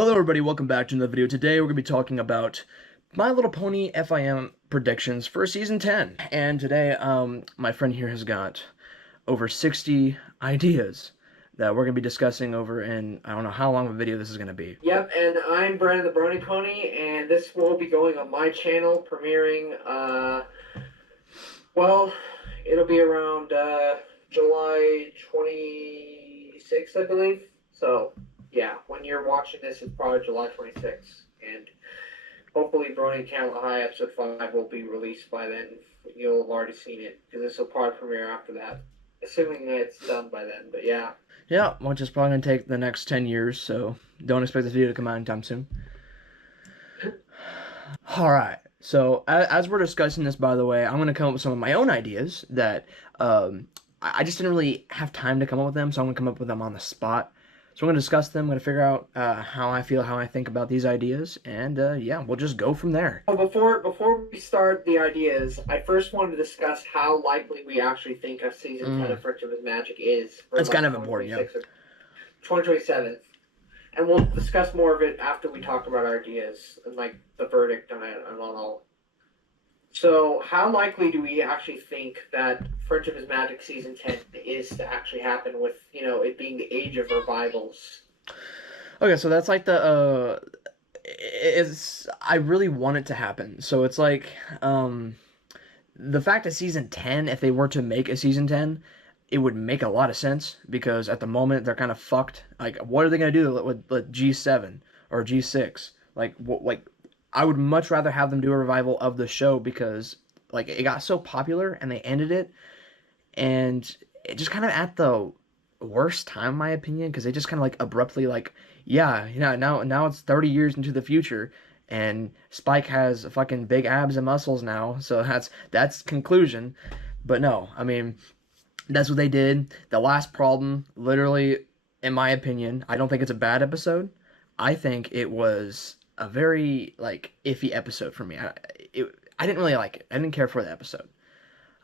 Hello everybody, welcome back to another video. Today we're going to be talking about My Little Pony FIM predictions for Season 10. And today, my friend here has got over 60 ideas that we're going to be discussing over in, I don't know how long of a video this is going to be. Yep, and I'm Brandon The Brony Pony, and this will be going on my channel, premiering, well, it'll be around, July 26th, I believe. So, yeah, when you're watching this, it's probably July 26th, and hopefully Brony Count High Episode 5 will be released by then. You'll have already seen it, because this will probably premiere after that, assuming that it's done by then, but yeah. Yeah, which is probably going to take the next 10 years, so don't expect this video to come out anytime soon. Alright, so as we're discussing this, by the way, I'm going to come up with some of my own ideas that I just didn't really have time to come up with them, so I'm going to come up with them on the spot. So I'm going to discuss them, I'm going to figure out how I feel, how I think about these ideas, and yeah, we'll just go from there. Well, before we start the ideas, I first wanted to discuss how likely we actually think a Season 10 of Friendship is Magic is. That's kind of important, yeah. 2027. And we'll discuss more of it after we talk about our ideas and, like, the verdict on it and all. So, how likely do we actually think that Friendship is Magic Season 10 is to actually happen with, you know, it being the age of revivals? Okay, so that's like the, I really want it to happen. So it's like, the fact that Season 10, if they were to make a Season 10, it would make a lot of sense, because at the moment, they're kind of fucked. Like, what are they going to do with G7 or G6? Like, I would much rather have them do a revival of the show, because like it got so popular and they ended it, and it just kind of at the worst time, in my opinion, because they just kind of like abruptly like, yeah, now it's 30 years into the future and Spike has fucking big abs and muscles now, so that's conclusion. But no, I mean, that's what they did. The last problem, literally, in my opinion, I don't think it's a bad episode. I think it was a very, like, iffy episode for me. I didn't really like it. I didn't care for the episode.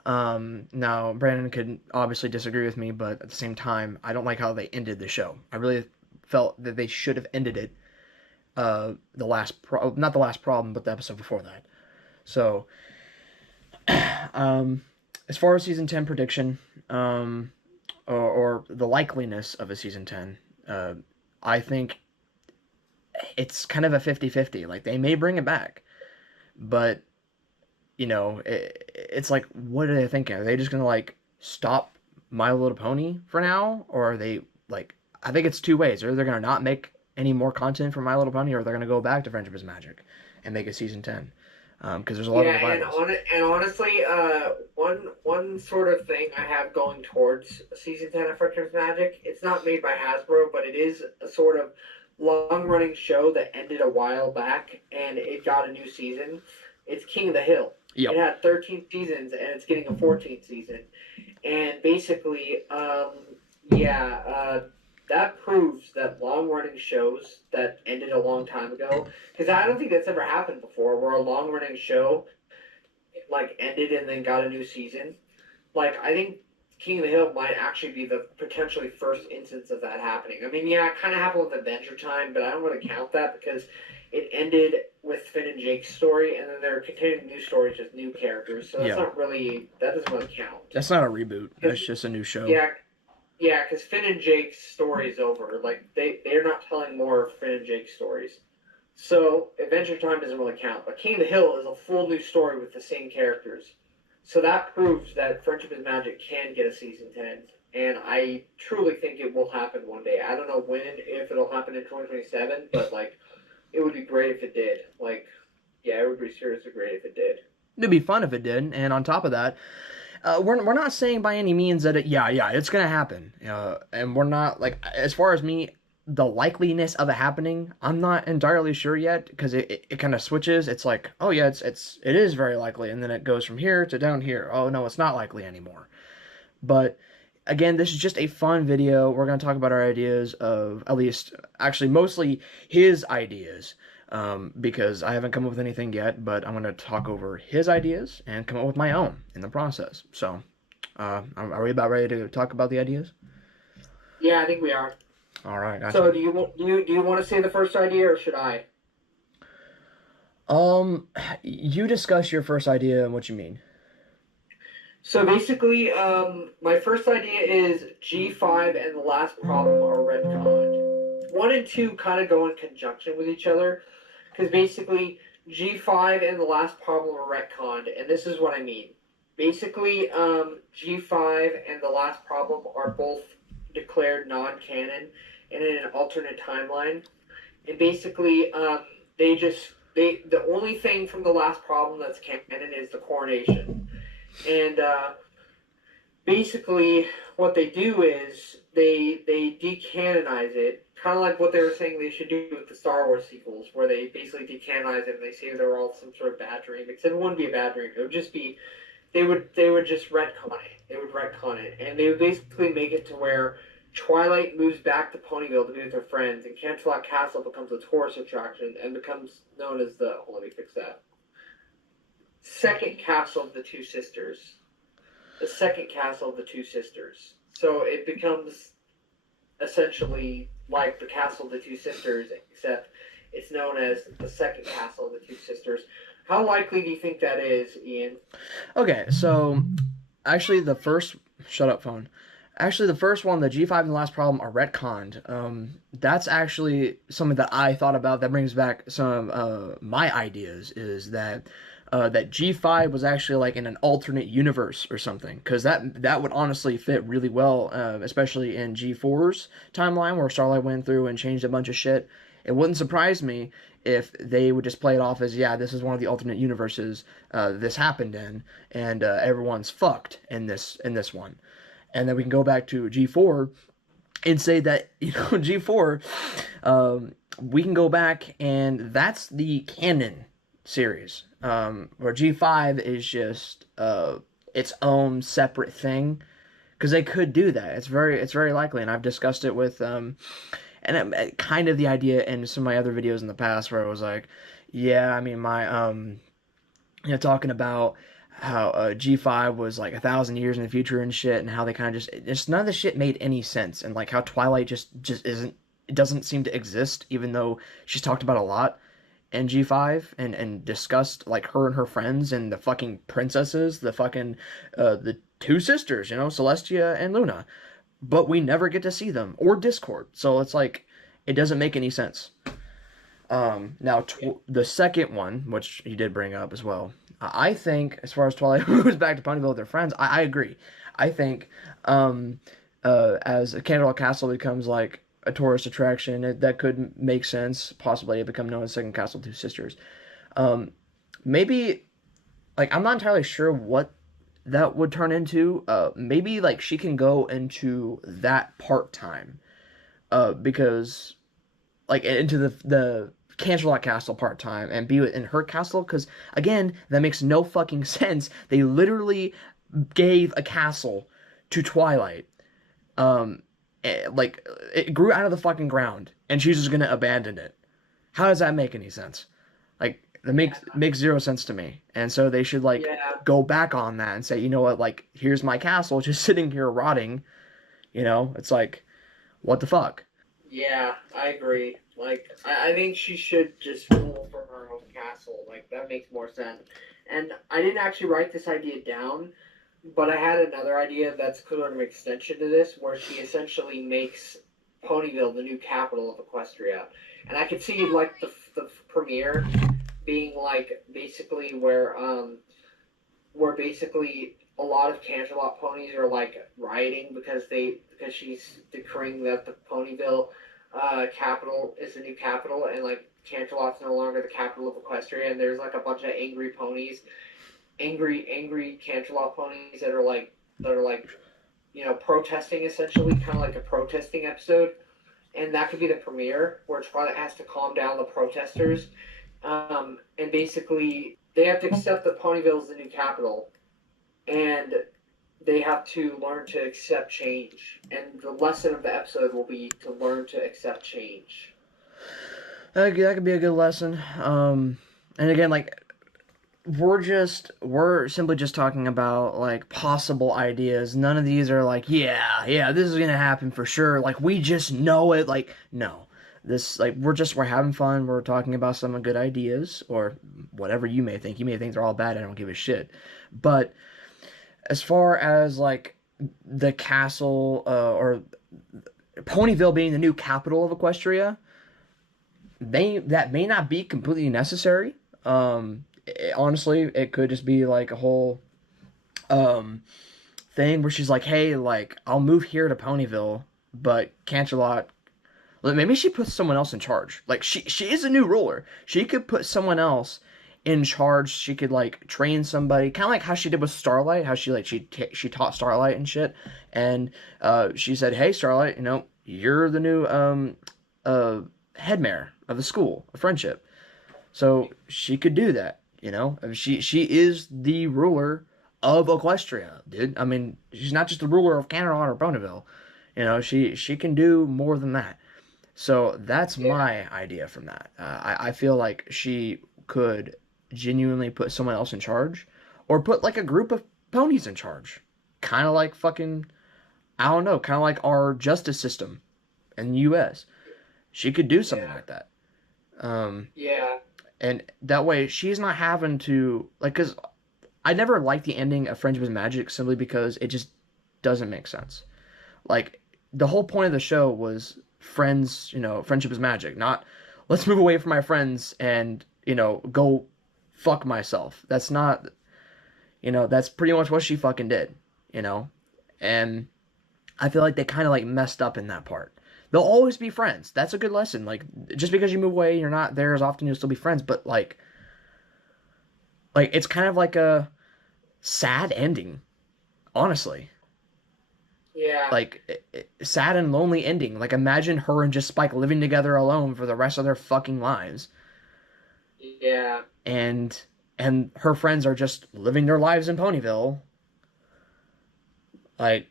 Now, Brandon could obviously disagree with me, but at the same time, I don't like how they ended the show. I really felt that they should have ended it, not the last problem, but the episode before that. So, as far as Season 10 prediction, or the likeliness of a Season 10, I think it's kind of a 50-50. Like, they may bring it back, but, you know, it's like, what are they thinking? Are they just gonna, like, stop My Little Pony for now? Or are they, like, I think it's two ways. Or they're gonna not make any more content for My Little Pony, or they're gonna go back to Friendship is Magic and make a Season 10. Because there's a lot of revivals. And honestly, one sort of thing I have going towards Season 10 of Friendship is Magic, it's not made by Hasbro, but it is a sort of long-running show that ended a while back, and it got a new season. It's King of the Hill. Yep. It had 13 seasons, and it's getting a 14th season. And basically, that proves that long-running shows that ended a long time ago, because I don't think that's ever happened before, where a long-running show, like, ended and then got a new season. Like, I think King of the Hill might actually be the potentially first instance of that happening. I mean, yeah, it kind of happened with Adventure Time, but I don't want to count that because it ended with Finn and Jake's story, and then they're continuing new stories with new characters. So that's not really, that doesn't really count. That's not a reboot. That's just a new show. Yeah, because Finn and Jake's story is over. Like, they're not telling more Finn and Jake's stories. So Adventure Time doesn't really count. But King of the Hill is a full new story with the same characters. So that proves that Friendship is Magic can get a Season 10. And I truly think it will happen one day. I don't know when, if it'll happen in 2027, but, like, it would be great if it did. Like, yeah, it would be seriously great if it did. It'd be fun if it did, and on top of that, we're not saying by any means that it's gonna happen. And we're not, like, as far as me, the likeliness of it happening, I'm not entirely sure yet, because it kind of switches. It's like, oh yeah, it is very likely, and then it goes from here to down here. Oh no, it's not likely anymore. But again, this is just a fun video. We're gonna talk about our ideas of, at least, actually mostly his ideas, because I haven't come up with anything yet, but I'm gonna talk over his ideas and come up with my own in the process. So, are we about ready to talk about the ideas? Yeah, I think we are. All right, So gotcha. do you want to say the first idea or should I? Um, you discuss your first idea and what you mean. So basically, my first idea is G5 and the last problem are retconned. One and two kind of go in conjunction with each other, because basically G5 and the last problem are retconned, and this is what I mean. Basically, G5 and the last problem are both declared non-canon and in an alternate timeline, and basically, the only thing from the last problem that's canon is the coronation, and basically what they do is they decanonize it, kind of like what they were saying they should do with the Star Wars sequels, where they basically decanonize it and they say they were all some sort of bad dream. Except it wouldn't be a bad dream. It would just be they would just retcon it. They would retcon it, and they would basically make it to where Twilight moves back to Ponyville to be with her friends, and Canterlot Castle becomes a tourist attraction and becomes known as the. Let me fix that. Second castle of the two sisters. The second castle of the two sisters. So it becomes essentially like the castle of the two sisters, except it's known as the second castle of the two sisters. How likely do you think that is, Ian? Okay, so actually the first shut up phone. Actually, the first one, the G5 and the last problem are retconned. That's actually something that I thought about. That brings back some my ideas. Is that that G5 was actually like in an alternate universe or something? Because that would honestly fit really well, especially in G4's timeline where Starlight went through and changed a bunch of shit. It wouldn't surprise me if they would just play it off as, yeah, this is one of the alternate universes this happened in, and everyone's fucked in this one, and then we can go back to G4 and say that G4, we can go back and that's the canon series, where G5 is just its own separate thing, because they could do that. It's very likely, and I've discussed it with and kind of the idea in some of my other videos in the past where it was like, yeah, I mean my talking about how G5 was like 1,000 years in the future and shit, and how they kind of just none of the shit made any sense, and like how Twilight just isn't, it doesn't seem to exist, even though she's talked about a lot in G5 and discussed like her and her friends and the fucking princesses, the fucking the two sisters, Celestia and Luna, but we never get to see them or Discord, so it's like it doesn't make any sense. Now the second one, which he did bring up as well, I think as far as Twilight moves back to Ponyville with their friends, I agree. I think as a Candlelight Castle becomes like a tourist attraction, that could make sense. Possibly it become known as Second Castle Two Sisters. Um, Maybe like I'm not entirely sure what that would turn into. Maybe like she can go into that part time. Because like into the Canterlot Castle part time and be in her castle, because again that makes no fucking sense. They literally gave a castle to Twilight, um like it grew out of the fucking ground and she's just gonna abandon it. How does that make any sense? Like that makes zero sense to me. And so they should like Yeah, go back on that and say, you know what, like here's my castle just sitting here rotting. It's like, what the fuck. yeah, I agree. Like, I think she should just rule from her own castle. Like, that makes more sense. And I didn't actually write this idea down, but I had another idea that's sort of an extension to this, where she essentially makes Ponyville the new capital of Equestria. And I could see, like, the premiere being, like, basically where basically a lot of Canterlot ponies are like rioting because she's decreeing that the Ponyville capital is the new capital, and like Canterlot's no longer the capital of Equestria, and there's like a bunch of angry ponies, angry Canterlot ponies that are like protesting, essentially, kind of like a protesting episode, and that could be the premiere where Twilight has to calm down the protesters, and basically they have to accept that Ponyville is the new capital, and they have to learn to accept change. And the lesson of the episode will be to learn to accept change. That could be a good lesson. And again, like we're simply just talking about like possible ideas. None of these are like, yeah, this is gonna happen for sure. Like we just know it. Like no, this like we're having fun. We're talking about some good ideas or whatever you may think. You may think they're all bad. I don't give a shit. But as far as like the castle or Ponyville being the new capital of Equestria, that may not be completely necessary. Honestly, it could just be like a whole um thing where she's like, "Hey, like I'll move here to Ponyville, but Canterlot." Maybe she puts someone else in charge. Like she is a new ruler. She could put someone else in charge. She could like train somebody, kind of like how she did with Starlight. How she like she taught Starlight and shit. And she said, "Hey, Starlight, you're the new uh head mayor of the school of friendship." So she could do that. I mean, she is the ruler of Equestria, dude. I mean, she's not just the ruler of Canterlot or Bonneville. She can do more than that. So that's Yeah. my idea from that. I feel like she could genuinely put someone else in charge, or put like a group of ponies in charge, kind of like fucking I don't know, kind of like our justice system in the U.S. She could do something Yeah. like that. Um, Yeah. and that way she's not having to like, because I never liked the ending of Friendship is Magic simply because it just doesn't make sense. Like the whole point of the show was friends, friendship is magic, not let's move away from my friends and, go fuck myself. That's not, that's pretty much what she fucking did, you know? And I feel like they kind of like messed up in that part. They'll always be friends. That's a good lesson. Like just because you move away, you're not there as often, you'll still be friends, but like it's kind of like a sad ending, honestly. Yeah. Like sad and lonely ending. Like imagine her and just Spike living together alone for the rest of their fucking lives, Yeah. and her friends are just living their lives in Ponyville, like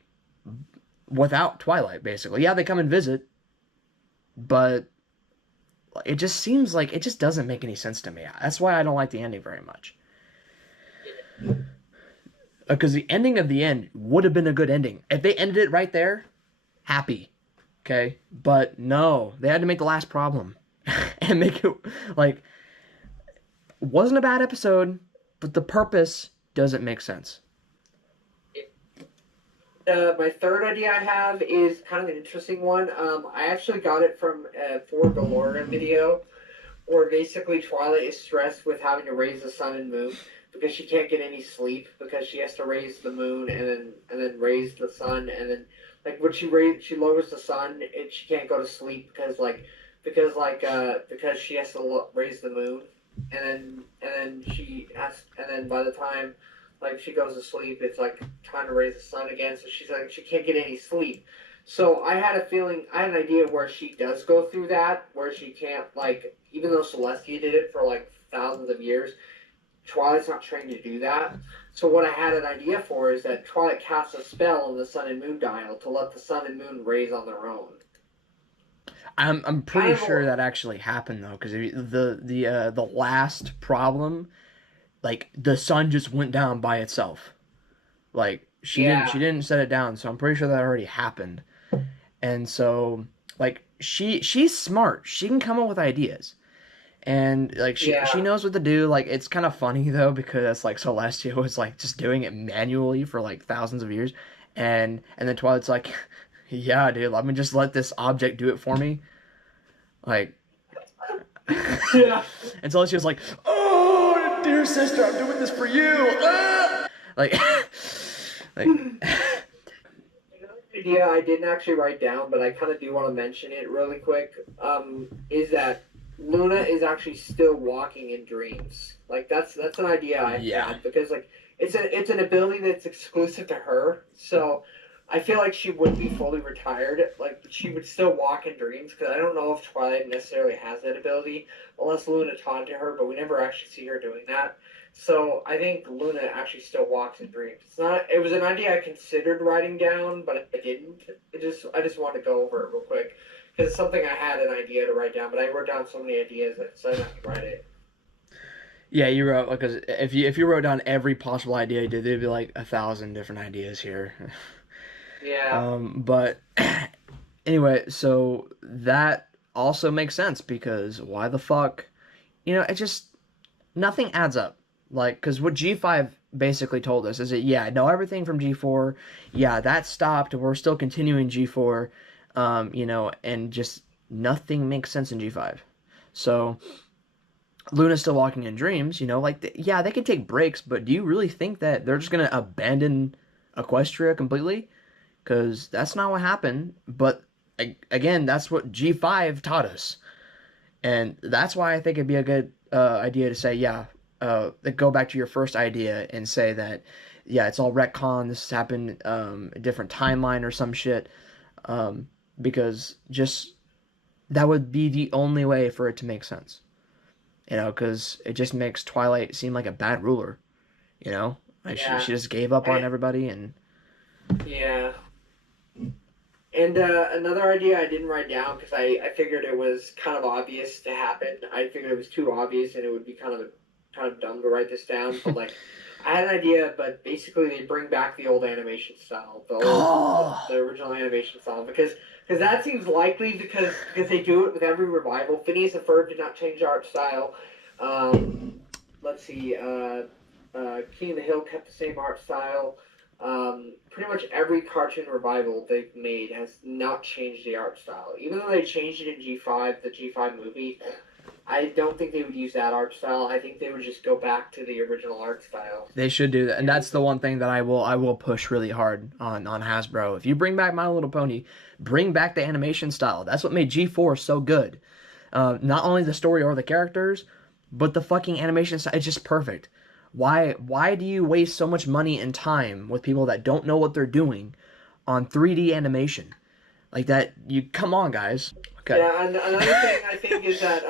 without Twilight, basically. Yeah, they come and visit, but it just seems like it just doesn't make any sense to me. That's why I don't like the ending very much. Because the ending of the end would have been a good ending if they ended it right there. Happy, okay, but no, they had to make the last problem and make it like wasn't a bad episode, but the purpose doesn't make sense. My third idea I have is kind of an interesting one. I actually got it from a For Galore video, where basically Twilight is stressed with having to raise the sun and moon because she can't get any sleep because she has to raise the moon and then raise the sun, and then like when she lowers the sun and she can't go to sleep because she has to raise the moon, and then by the time like she goes to sleep, it's like time to raise the sun again. So she's like she can't get any sleep. So I had a feeling, I had an idea where she does go through that, where she can't like, even though Celestia did it for like thousands of years, Twilight's not trained to do that. So what I had an idea for is that Twilight casts a spell on the Sun and Moon dial to let the Sun and Moon raise on their own. I'm Kind pretty of, sure that actually happened though, because the last problem, like the sun just went down by itself. Like she yeah, didn't set it down, so I'm pretty sure that already happened. And so like she's smart. She can come up with ideas. And like she yeah, knows what to do. Like it's kind of funny though because like Celestia was like just doing it manually for like thousands of years, and then Twilight's like, yeah, dude, let me just let this object do it for me. Like, yeah. and Celestia's like, oh, dear sister, I'm doing this for you. Ah! Like, like, Another idea I didn't actually write down, but I kind of do want to mention it really quick, is that Luna is actually still walking in dreams. Like that's an idea I yeah, had because like it's an ability that's exclusive to her. So I feel like she would be fully retired. Like she would still walk in dreams because I don't know if Twilight necessarily has that ability unless Luna taught it to her, but we never actually see her doing that. So I think Luna actually still walks in dreams. It's not. It was an idea I considered writing down, but I didn't. I just wanted to go over it real quick because it's something I had an idea to write down, but I wrote down so many ideas that so I didn't have to write it. Yeah, you wrote because if you wrote down every possible idea, there'd be like 1,000 different ideas here. Yeah. But anyway, so that also makes sense because why the fuck? It just nothing adds up. Like, because what G5 basically told us is that yeah, know everything from G4. Yeah, that stopped. We're still continuing G4. And just nothing makes sense in G5. So Luna's still walking in dreams, like, yeah, they can take breaks, but do you really think that they're just gonna abandon Equestria completely? Because that's not what happened. But again, that's what G5 taught us, and that's why I think it'd be a good idea to say, yeah, go back to your first idea and say that, yeah, it's all retcon. This has happened a different timeline or some shit, because just that would be the only way for it to make sense. Because it just makes Twilight seem like a bad ruler. Like Yeah. she just gave up on I, everybody, and yeah. And another idea I didn't write down because I figured it was kind of obvious to happen. I figured it was too obvious and it would be kind of dumb to write this down. But like, I had an idea, but basically they bring back the old animation style, oh, the original animation style, because that seems likely because they do it with every revival. Phineas and Ferb did not change art style. Let's see, King of the Hill kept the same art style. Pretty much every cartoon revival they've made has not changed the art style. Even though they changed it in G5, the G5 movie, I don't think they would use that art style. I think they would just go back to the original art style. they should do that, and that's the one thing that I will push really hard on Hasbro. If you bring back My Little Pony, bring back the animation style. That's what made G4 so good. Not only the story or the characters, but the fucking animation style. It's just perfect. Why do you waste so much money and time with people that don't know what they're doing on 3D animation like that? You come on, guys. Okay. Yeah, and another thing I think is that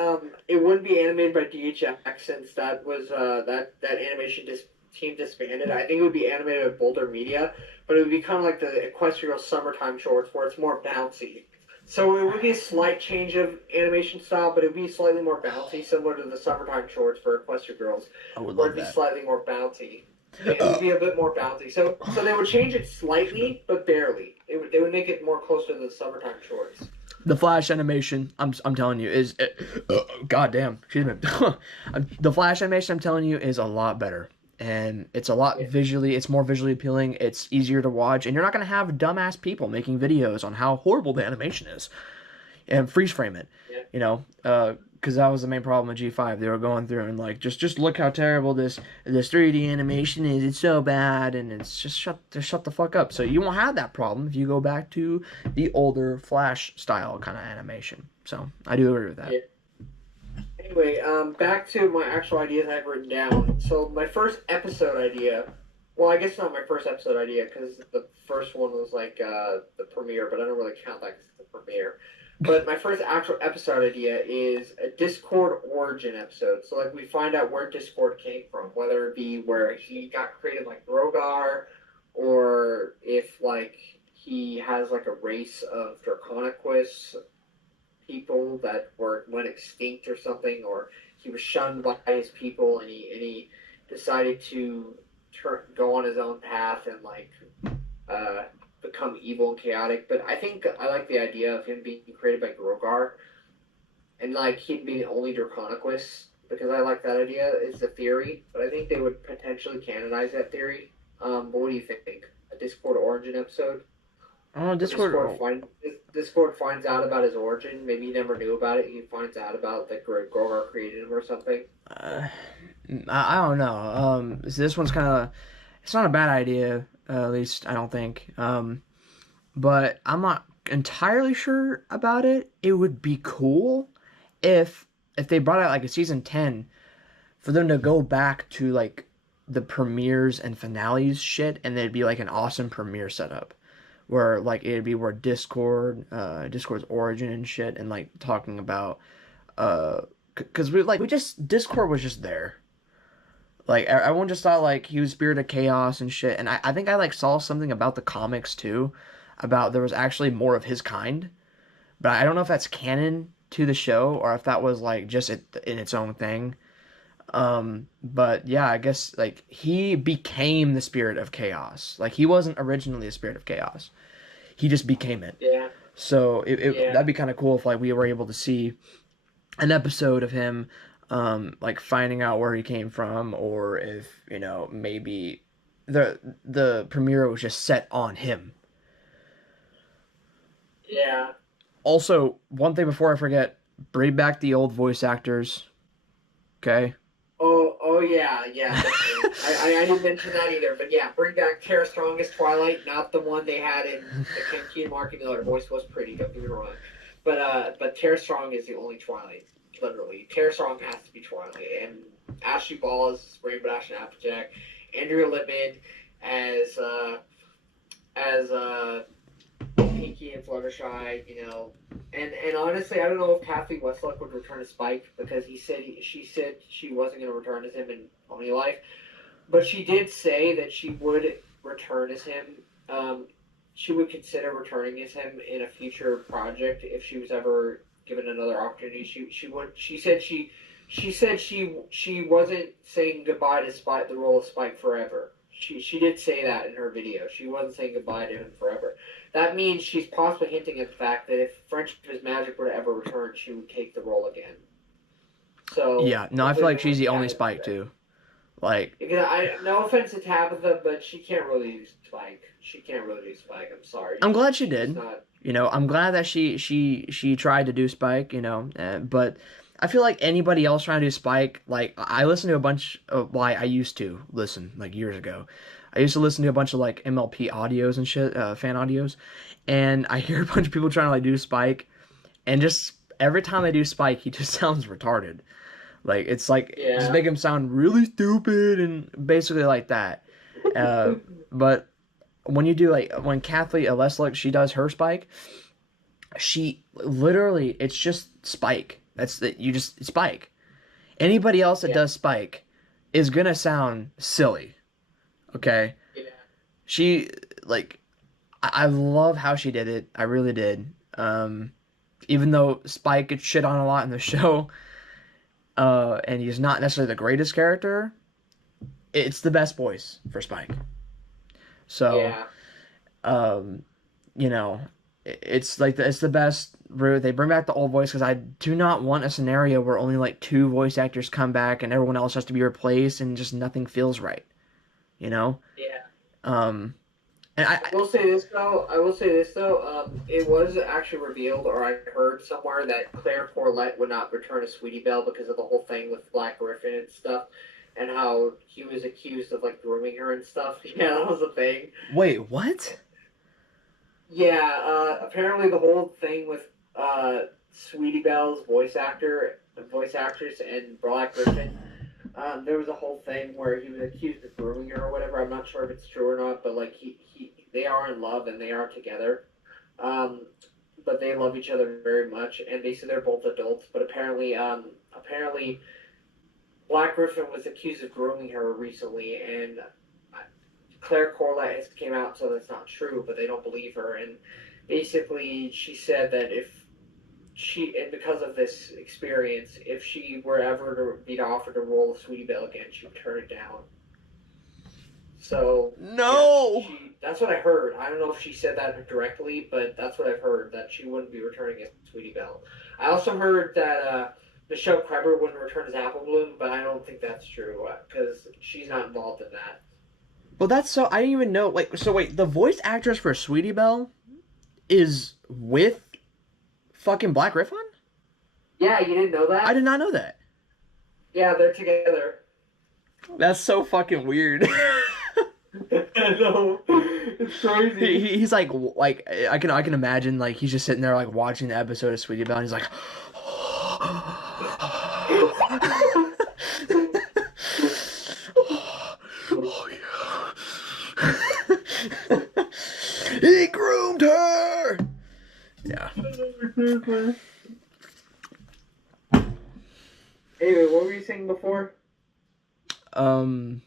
it wouldn't be animated by DHX since that was that animation team disbanded. I think it would be animated by Boulder Media, but it would be kind of like the Equestrial Summertime shorts where it's more bouncy. So it would be a slight change of animation style, but it would be slightly more bouncy, similar to the Summertime shorts for Equestria Girls, I would where love it'd be that. slightly more bouncy. It would be a bit more bouncy. So they would change it slightly, but barely. They would make it more close to the Summertime shorts. The Flash animation, I'm telling you, is God damn, excuse me. The Flash animation, I'm telling you, is a lot better, and it's a lot Yeah. visually. It's more visually appealing. It's easier to watch, and you're not gonna have dumbass people making videos on how horrible the animation is and freeze frame it. Yeah. Because that was the main problem with G5. They were going through and like, just look how terrible this 3D animation is. It's so bad, and it's just shut the fuck up. So you won't have that problem if you go back to the older Flash style kind of animation. So I do agree with that. Yeah. Anyway, back to my actual ideas I've written down. So my first episode idea, well, I guess not my first episode idea because the first one was like the premiere, but I don't really count that as the premiere. But my first actual episode idea is a Discord origin episode. So like we find out where Discord came from, whether it be where he got created like Rogar, or if like he has like a race of Draconiquus people that went extinct or something, or he was shunned by his people and he decided to go on his own path and like uh, become evil and chaotic. But I think I like the idea of him being created by Grogar and like him being only Draconiquus because I like that idea. It's a theory, but I think they would potentially canonize that theory. But what do you think? A Discord origin episode? Oh, Discord. Discord finds out about his origin. Maybe he never knew about it. He finds out about that Grogar created him or something. Uh, I don't know. So this one's kind of. It's not a bad idea. At least I don't think. But I'm not entirely sure about it. It would be cool if they brought out like a season 10 for them to go back to like the premieres and finales shit, and it'd be like an awesome premiere setup where like it'd be where Discord's origin and shit, and like talking about because we just Discord was just there. Like everyone just thought like he was Spirit of Chaos and shit, and I think I like saw something about the comics too, about there was actually more of his kind, but I don't know if that's canon to the show or if that was like just in its own thing. But yeah, I guess like he became the spirit of chaos. Like he wasn't originally the spirit of chaos. He just became it. Yeah. So Yeah. that'd be kind of cool if like we were able to see an episode of him like finding out where he came from, or if maybe the premiere was just set on him. Yeah. Also, one thing before I forget, bring back the old voice actors. Okay. Oh yeah, yeah, definitely. I didn't mention that either, but yeah, bring back Tara Strong as Twilight, not the one they had in the Ken Key and Marky Miller. Her voice was pretty, don't get me wrong, but Tara Strong is the only Twilight, literally. Tara Strong has to be Twilight, and Ashley Ball as Rainbow Dash and Applejack, Andrea Lippman as Pinky and Fluttershy, and honestly, I don't know if Kathy Westluck would return as Spike because she said she wasn't going to return as him in Pony Life, but she did say that she would return as him. She would consider returning as him in a future project if she was ever given another opportunity. She would. She said she wasn't saying goodbye to Spike, the role of Spike forever. She did say that in her video. She wasn't saying goodbye to him forever. That means she's possibly hinting at the fact that if Friendship is Magic were to ever return, she would take the role again. So Yeah, no, I feel like she's the only Spike too. Like, no offense to Tabitha, but she can't really do Spike. She can't really do Spike. I'm sorry. I'm glad she did. Not... I'm glad that she tried to do Spike. But I feel like anybody else trying to do Spike, like I listen to a bunch of, well, I used to listen like years ago. I used to listen to a bunch of like MLP audios and shit, fan audios, and I hear a bunch of people trying to like do Spike, and just every time they do Spike, he just sounds retarded. Like it's like just make him sound really stupid and basically like that. But when you do when Kathleen Westluck, she does her Spike, she literally it's just Spike. That's that you just Spike. Anybody else that does Spike is gonna sound silly. Okay? Yeah. She I love how she did it. I really did. Even though Spike gets shit on a lot in the show, and he's not necessarily the greatest character, it's the best voice for Spike. So, it's like it's the best route. They bring back the old voice because I do not want a scenario where only like 2 voice actors come back and everyone else has to be replaced and just nothing feels right. Yeah. And I will say this though. It was actually revealed, or I heard somewhere, that Claire Corlett would not return as Sweetie Belle because of the whole thing with Black Griffin and stuff, and how he was accused of like grooming her and stuff. Yeah, that was a thing. Wait, what? Yeah, apparently the whole thing with Sweetie Belle's voice actress, and Black Griffin. There was a whole thing where he was accused of grooming her or whatever. I'm not sure if it's true or not, but like they are in love and they are together. But they love each other very much, and they say they're both adults. But apparently Black Griffin was accused of grooming her recently, and Claire Corlett has came out, so that's not true, but they don't believe her. And basically, she said that and because of this experience, if she were ever to be offered a role of Sweetie Belle again, she would turn it down. So no, yeah, that's what I heard. I don't know if she said that directly, but that's what I've heard, that she wouldn't be returning as Sweetie Belle. I also heard that Michelle Kreber wouldn't return as Apple Bloom, but I don't think that's true because she's not involved in that. Well, that's so I didn't even know. Wait, the voice actress for Sweetie Belle is with fucking Black Griffin? Yeah, you didn't know that? I did not know that. Yeah, they're together. That's so fucking weird. I know. It's crazy. He's like I can imagine like he's just sitting there like watching the episode of Sweetie Belle and he's like oh yeah. He groomed her. Yeah. Anyway, what were you saying before? And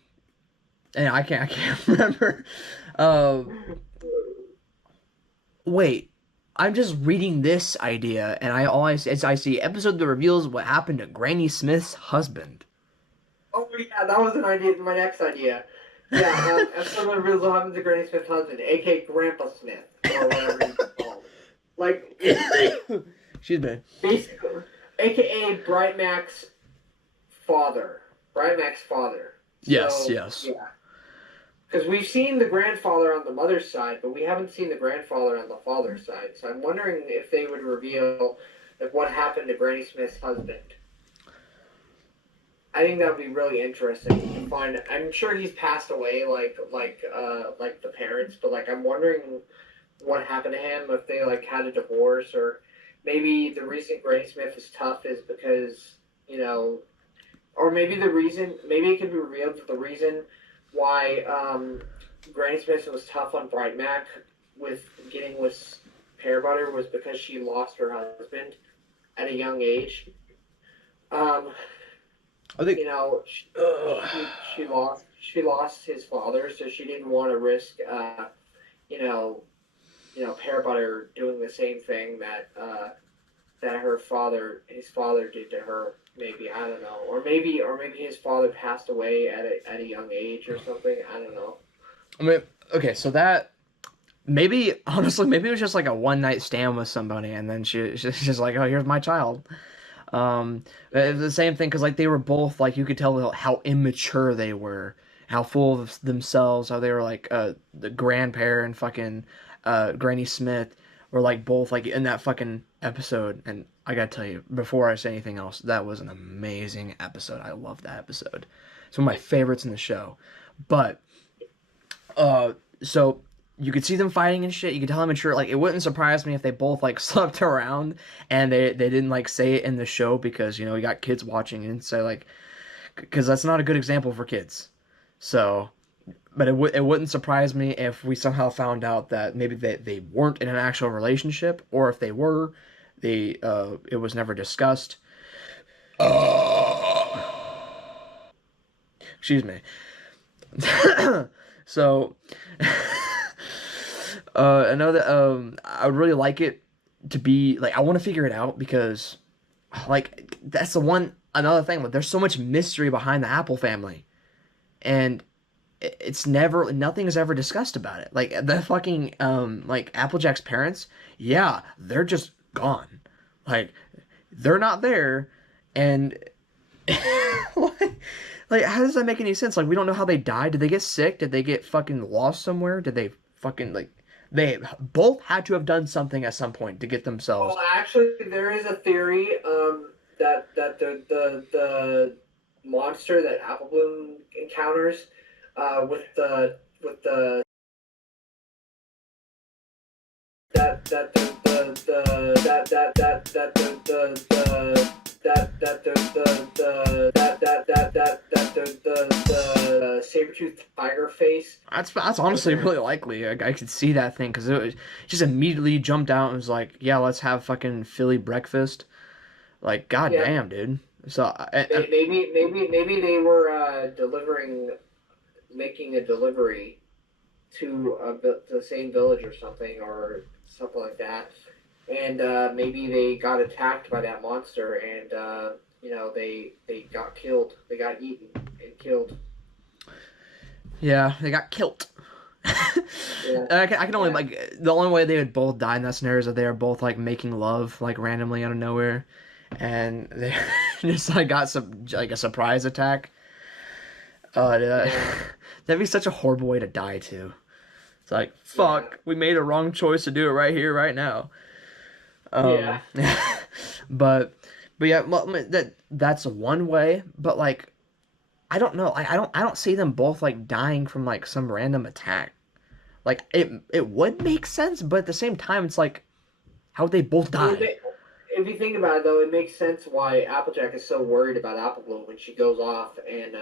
I can't remember. Wait, I'm just reading this idea, and I see episode that reveals what happened to Granny Smith's husband. Oh yeah, that was an idea. My next idea. Yeah, episode that reveals what happened to Granny Smith's husband, aka Grandpa Smith, or whatever he's called. Like, Excuse me. basically, aka Bright Mac's father. Bright Mac's father. Yes, So, yes. yeah. Because we've seen the grandfather on the mother's side, but we haven't seen the grandfather on the father's side. So I'm wondering if they would reveal like what happened to Granny Smith's husband. I think that would be really interesting to find. I'm sure he's passed away, like the parents, but like I'm wondering what happened to him, if they like had a divorce, or maybe the reason Granny Smith is tough is because or maybe it could be revealed that the reason why Granny Smith was tough on Bright Mac with getting with Pear Butter was because she lost her husband at a young age. I think she lost his father, so she didn't want to risk Pear Butter doing the same thing that his father did to her. Maybe, I don't know, or maybe his father passed away at a young age or something. I don't know. I mean, okay, so that honestly, maybe it was just like a one night stand with somebody, and then she's just like, oh, here's my child. The same thing, because like they were both like, you could tell how immature they were, how full of themselves, how they were like the grandparent and fucking Granny Smith were like both like in that fucking episode. And I gotta tell you, before I say anything else, that was an amazing episode. I love that episode. It's one of my favorites in the show. But so you could see them fighting and shit. You could tell I'm mature. Like, it wouldn't surprise me if they both like slept around and they didn't like say it in the show, because you got kids watching, and so like, because that's not a good example for kids. So, but it wouldn't surprise me if we somehow found out that maybe they weren't in an actual relationship, or if they were, it was never discussed. Excuse me. So. I know that I would really like it to be like, I want to figure it out, because like that's another thing. Like, there's so much mystery behind the Apple family, and nothing is ever discussed about it. Like the fucking like Applejack's parents, yeah, they're just gone. Like, they're not there, and like how does that make any sense? Like, we don't know how they died. Did they get sick? Did they get fucking lost somewhere? Did they fucking like? They both had to have done something at some point to get themselves. Well, actually, there is a theory that the monster that Apple Bloom encounters with the that the saber-toothed tiger face. That's honestly really likely. I could see that thing, because it was just immediately jumped out and was like, yeah, let's have fucking Philly breakfast. Like, goddamn, dude. So maybe they were making a delivery to the same village or something like that, and maybe they got attacked by that monster, and they got killed. They got eaten and killed. Yeah, they got killed. Yeah. I can only like, the only way they would both die in that scenario is if they are both like making love like randomly out of nowhere, and they just like got a surprise attack. That'd be such a horrible way to die too. It's like, fuck, we made a wrong choice to do it right here, right now. Yeah. but yeah, that's one way. But like, I don't know. I don't see them both like dying from like some random attack. Like, it would make sense, but at the same time, it's like, how would they both die? If you think about it, though, it makes sense why Applejack is so worried about Apple Bloom when she goes off and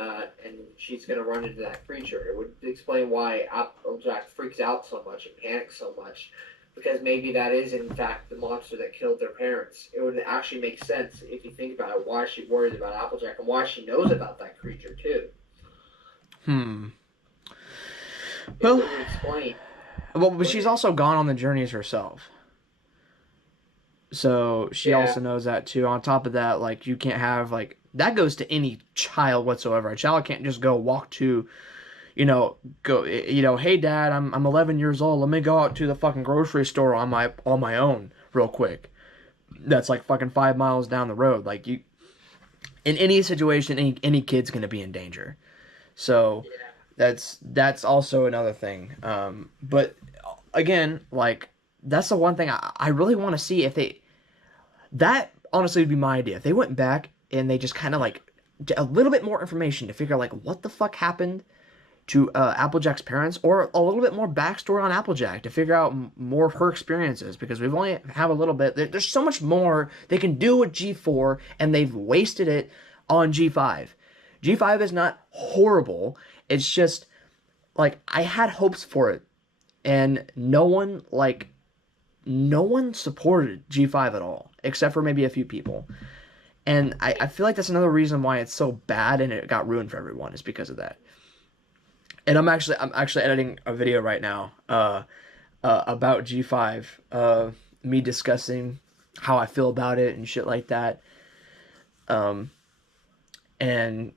she's gonna run into that creature. It would explain why Applejack freaks out so much and panics so much, because maybe that is in fact the monster that killed their parents. It would actually make sense if you think about it, why she worries about Applejack and why she knows about that creature too. Well, it would explain. Well, but she's also gone on the journeys herself. So she also knows that too. On top of that, like, you can't have like that goes to any child whatsoever. A child can't just go walk to, hey dad, I'm 11 years old. Let me go out to the fucking grocery store on my own real quick. That's like fucking 5 miles down the road. Like you, in any situation, any kid's gonna be in danger. So that's also another thing. But again, like that's the one thing I really want to see if they. That honestly would be my idea. If they went back and they just kind of like a little bit more information to figure out like what the fuck happened to Applejack's parents, or a little bit more backstory on Applejack to figure out more of her experiences, because we've only have a little bit. There's so much more they can do with G4, and they've wasted it on G5. G5 is not horrible. It's just like I had hopes for it, and no one supported G5 at all, except for maybe a few people. And I feel like that's another reason why it's so bad and it got ruined for everyone, is because of that. And I'm actually editing a video right now about G5, me discussing how I feel about it and shit like that. And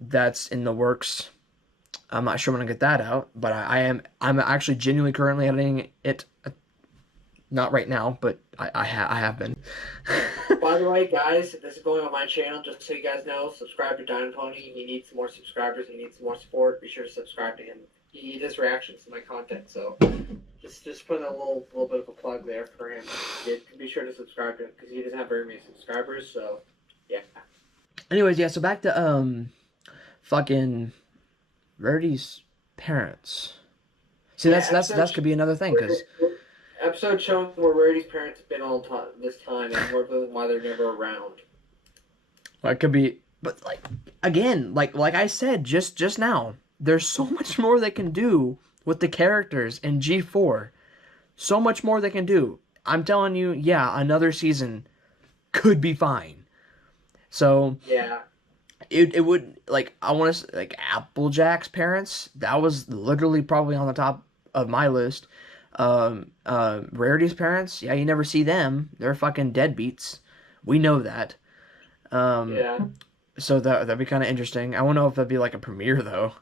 that's in the works. I'm not sure when I get that out, but I'm actually genuinely currently editing it. Not right now, but I have been. By the way, guys, this is going on my channel. Just so you guys know, subscribe to DinoPony. He needs some more subscribers. He needs some more support. Be sure to subscribe to him. He does reactions to my content, so just putting a little bit of a plug there for him. Be sure to subscribe to him because he doesn't have very many subscribers. So yeah. Anyways, yeah. So back to fucking Rarity's parents. See, that's could be another thing, because. Episode showing where Rarity's parents have been all this time, and why they're never around. Well, it could be, but like again, like I said just now, there's so much more they can do with the characters in G4. So much more they can do. I'm telling you, yeah, another season could be fine. So yeah, it would, like, I want to, like, Applejack's parents. That was literally probably on the top of my list. Rarity's parents, yeah, you never see them. They're fucking deadbeats. We know that. Yeah. So that'd be kind of interesting. I don't know if that'd be like a premiere though.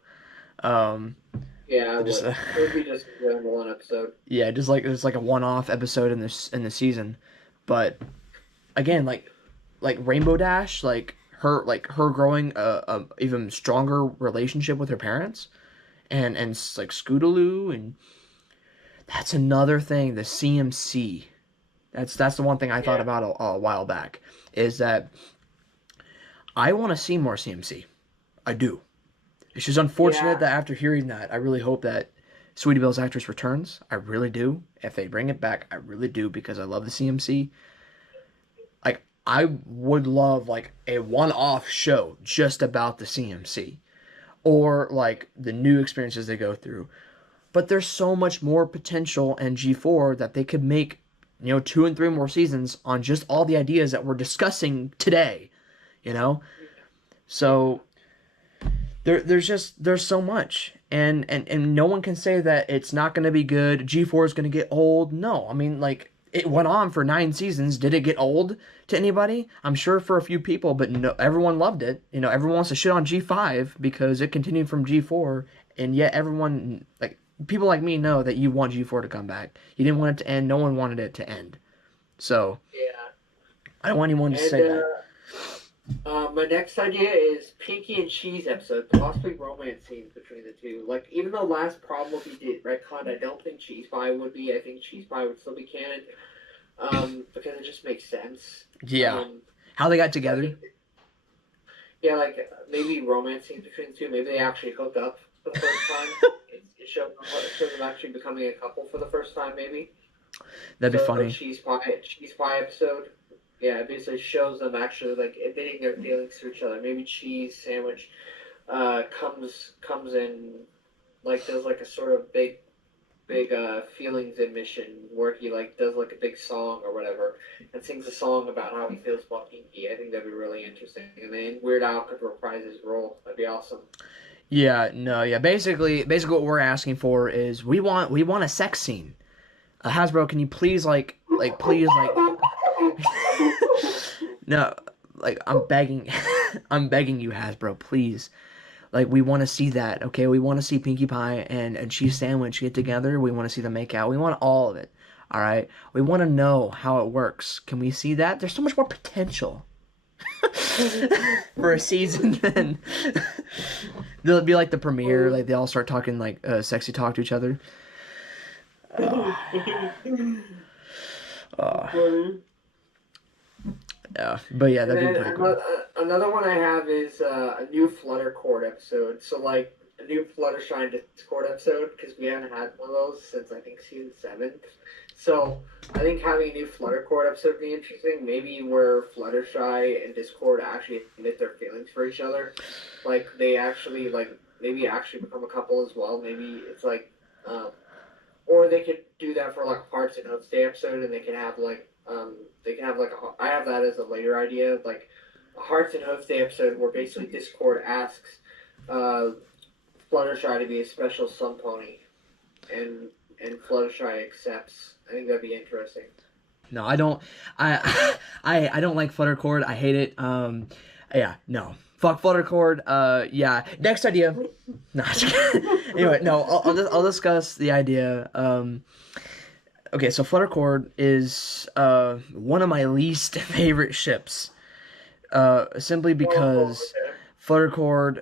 Yeah, it would be just one episode. Yeah, just like it's like a one-off episode in the season. But again, like Rainbow Dash, like her growing a even stronger relationship with her parents, and like Scootaloo, and that's another thing. The CMC, that's the one thing I thought about a while back, is that I want to see more CMC. I do. It's just unfortunate that after hearing that, I really hope that Sweetie Belle's actress returns. I really do. If they bring it back, I really do, because I love the CMC. Like, I would love like a one-off show just about the CMC, or like the new experiences they go through. But there's so much more potential in G4 that they could make, 2 and 3 more seasons on just all the ideas that we're discussing today, So there's so much, and no one can say that it's not going to be good. G4 is going to get old. No, I mean, like, it went on for 9 seasons. Did it get old to anybody? I'm sure for a few people, but no, everyone loved it. Everyone wants to shit on G5 because it continued from G4, and yet everyone, like, people like me know that you want G4 to come back. You didn't want it to end. No one wanted it to end. So yeah, I don't want anyone to say that. My next idea is Pinky and Cheese episode, possibly romance scenes between the two. Like, even though last problem will be retconned, I don't think Cheese Pie would be. I think Cheese Pie would still be canon, because it just makes sense. Yeah. How they got together. Yeah, like, maybe romance scenes between the two. Maybe they actually hook up for the first time. It shows them actually becoming a couple for the first time, maybe. That'd be funny. Cheese Pie episode. Yeah, it basically shows them actually, like, admitting their feelings to each other. Maybe Cheese Sandwich comes in, like, does, like, a sort of big feelings admission where he, like, does, like, a big song or whatever and sings a song about how he feels about Pinky. I think that'd be really interesting. And then Weird Al could reprise his role. That'd be awesome. Yeah, no, yeah. Basically what we're asking for is we want a sex scene. Hasbro, can you please, please, no, like, I'm begging. I'm begging you, Hasbro, please. Like, we want to see that, okay? We want to see Pinkie Pie and Cheese Sandwich get together. We want to see them make out. We want all of it, all right? We want to know how it works. Can we see that? There's so much more potential for a season then. They'll be like the premiere, like they all start talking like sexy talk to each other. Yeah, but yeah, that'd be pretty cool. Another one I have is a new Fluttercord episode. So like a new Fluttershy Discord episode, because we haven't had one of those since I think season 7. So I think having a new Fluttercord episode would be interesting. Maybe where Fluttershy and Discord actually admit their feelings for each other, like they actually maybe actually become a couple as well. Maybe it's like, or they could do that for like Hearts and Hopes Day episode, and they can have like I have that as a later idea, like a Hearts and Hopes Day episode where basically Discord asks Fluttershy to be a special sun pony, and Fluttershy accepts. I think that'd be interesting. No, I don't. I don't like Fluttercord. I hate it. Yeah, no. Fuck Fluttercord. Yeah. Next idea. No. Anyway, no. I'll discuss the idea. Okay, so Fluttercord is one of my least favorite ships. Simply because Fluttercord,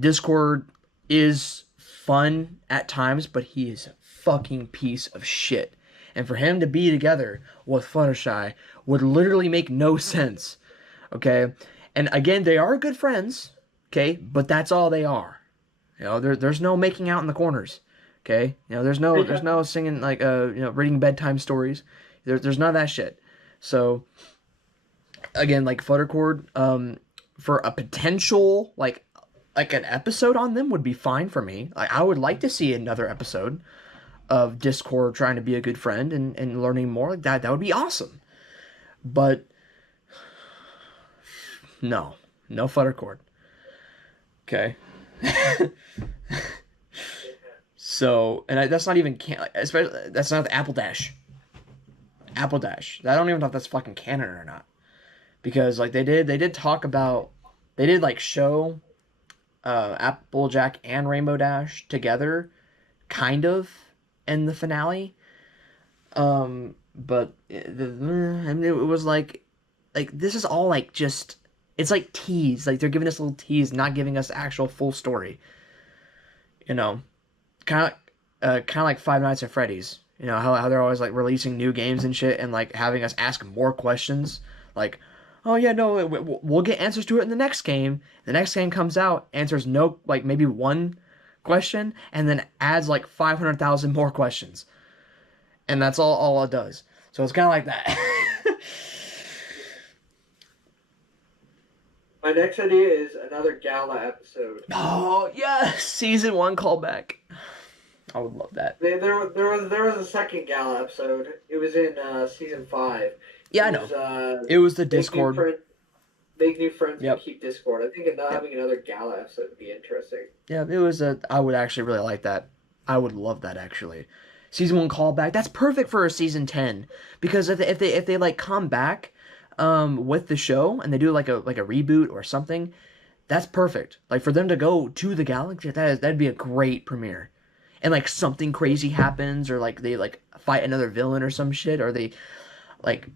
Discord is fun at times, but he is a fucking piece of shit. And for him to be together with Fluttershy would literally make no sense. Okay? And again, they are good friends, okay? But that's all they are. There's no making out in the corners. Okay? There's no singing like reading bedtime stories. There's none of that shit. So again, like Fluttercord, for a potential like an episode on them would be fine for me. I would like to see another episode of Discord trying to be a good friend and learning more like that. That would be awesome. But no Fluttercord. Okay. So, and that's not even especially that's not the Apple Dash. I don't even know if that's fucking canon or not, because like they did talk about, they did like show Applejack and Rainbow Dash together, kind of, in the finale. But it was like this is all like just, it's like tease, like they're giving us a little tease, not giving us the actual full story. Kind of like Five Nights at Freddy's. How they're always like releasing new games and shit, and like having us ask more questions. Like, oh yeah, no, we'll get answers to it in the next game. The next game comes out, answers no, like maybe one question, and then adds like 500,000 more questions, and that's all it does. So it's kind of like that. My next idea is another gala episode. Oh yes, season 1 callback. I would love that. There was a second gala episode. It was in season 5. Yeah, I know. It was the Discord. Make new friends and keep Discord. I think having another gala episode would be interesting. Yeah, it was I would actually really like that. I would love that actually. Season 1 callback. That's perfect for a season 10, because if they like come back with the show and they do like a reboot or something, that's perfect. Like for them to go to the galaxy, that'd be a great premiere. And like something crazy happens, or like they like fight another villain or some shit, or they like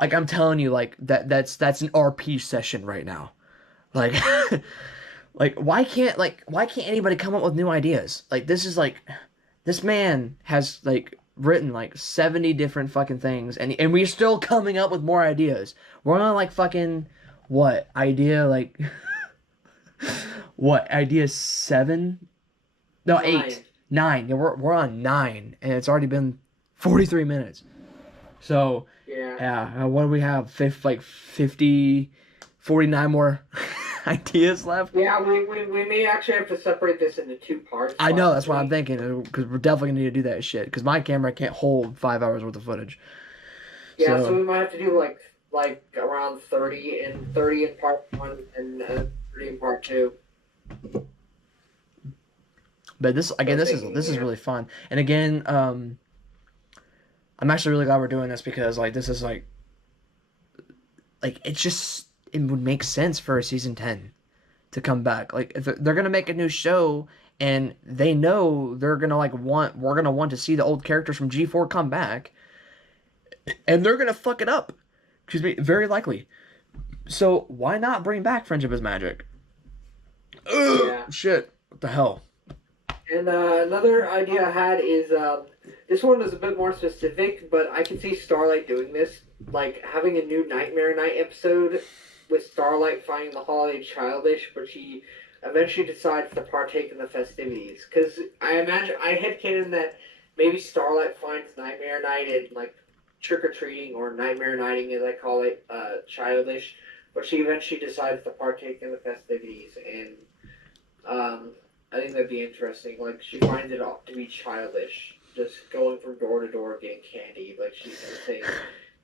I'm telling you, like that's an RP session right now. Like like why can't anybody come up with new ideas? Like this man has like written like 70 different fucking things, and we're still coming up with more ideas. We're on like fucking what idea, like what idea 7? No, 8. 9. Yeah, we're on 9, and it's already been 43 minutes. So yeah, what do we have? 50, 49 more ideas left. Yeah, we may actually have to separate this into 2 parts. I know, that's what I'm thinking, because we're definitely gonna need to do that shit, because my camera can't hold 5 hours worth of footage. Yeah, so we might have to do like around 30 in part 1 and 30 in part 2. But this is really fun. And again, I'm actually really glad we're doing this, because like this is like it's just it would make sense for a season 10 to come back. Like if they're gonna make a new show and they know they're gonna we're gonna want to see the old characters from G4 come back, and they're gonna fuck it up. Excuse me, very likely. So why not bring back Friendship is Magic? Ugh, Yeah. shit. What the hell? And another idea I had is this one is a bit more specific, but I can see Starlight doing this, like having a new Nightmare Night episode with Starlight finding the holiday childish, but she eventually decides to partake in the festivities. Because I imagine I headcanon that maybe Starlight finds Nightmare Night and like trick or treating or Nightmare Nighting, as I call it, childish, but she eventually decides to partake in the festivities and. I think that'd be interesting. Like, she finds it all to be childish, just going from door to door getting candy. Like, she's saying,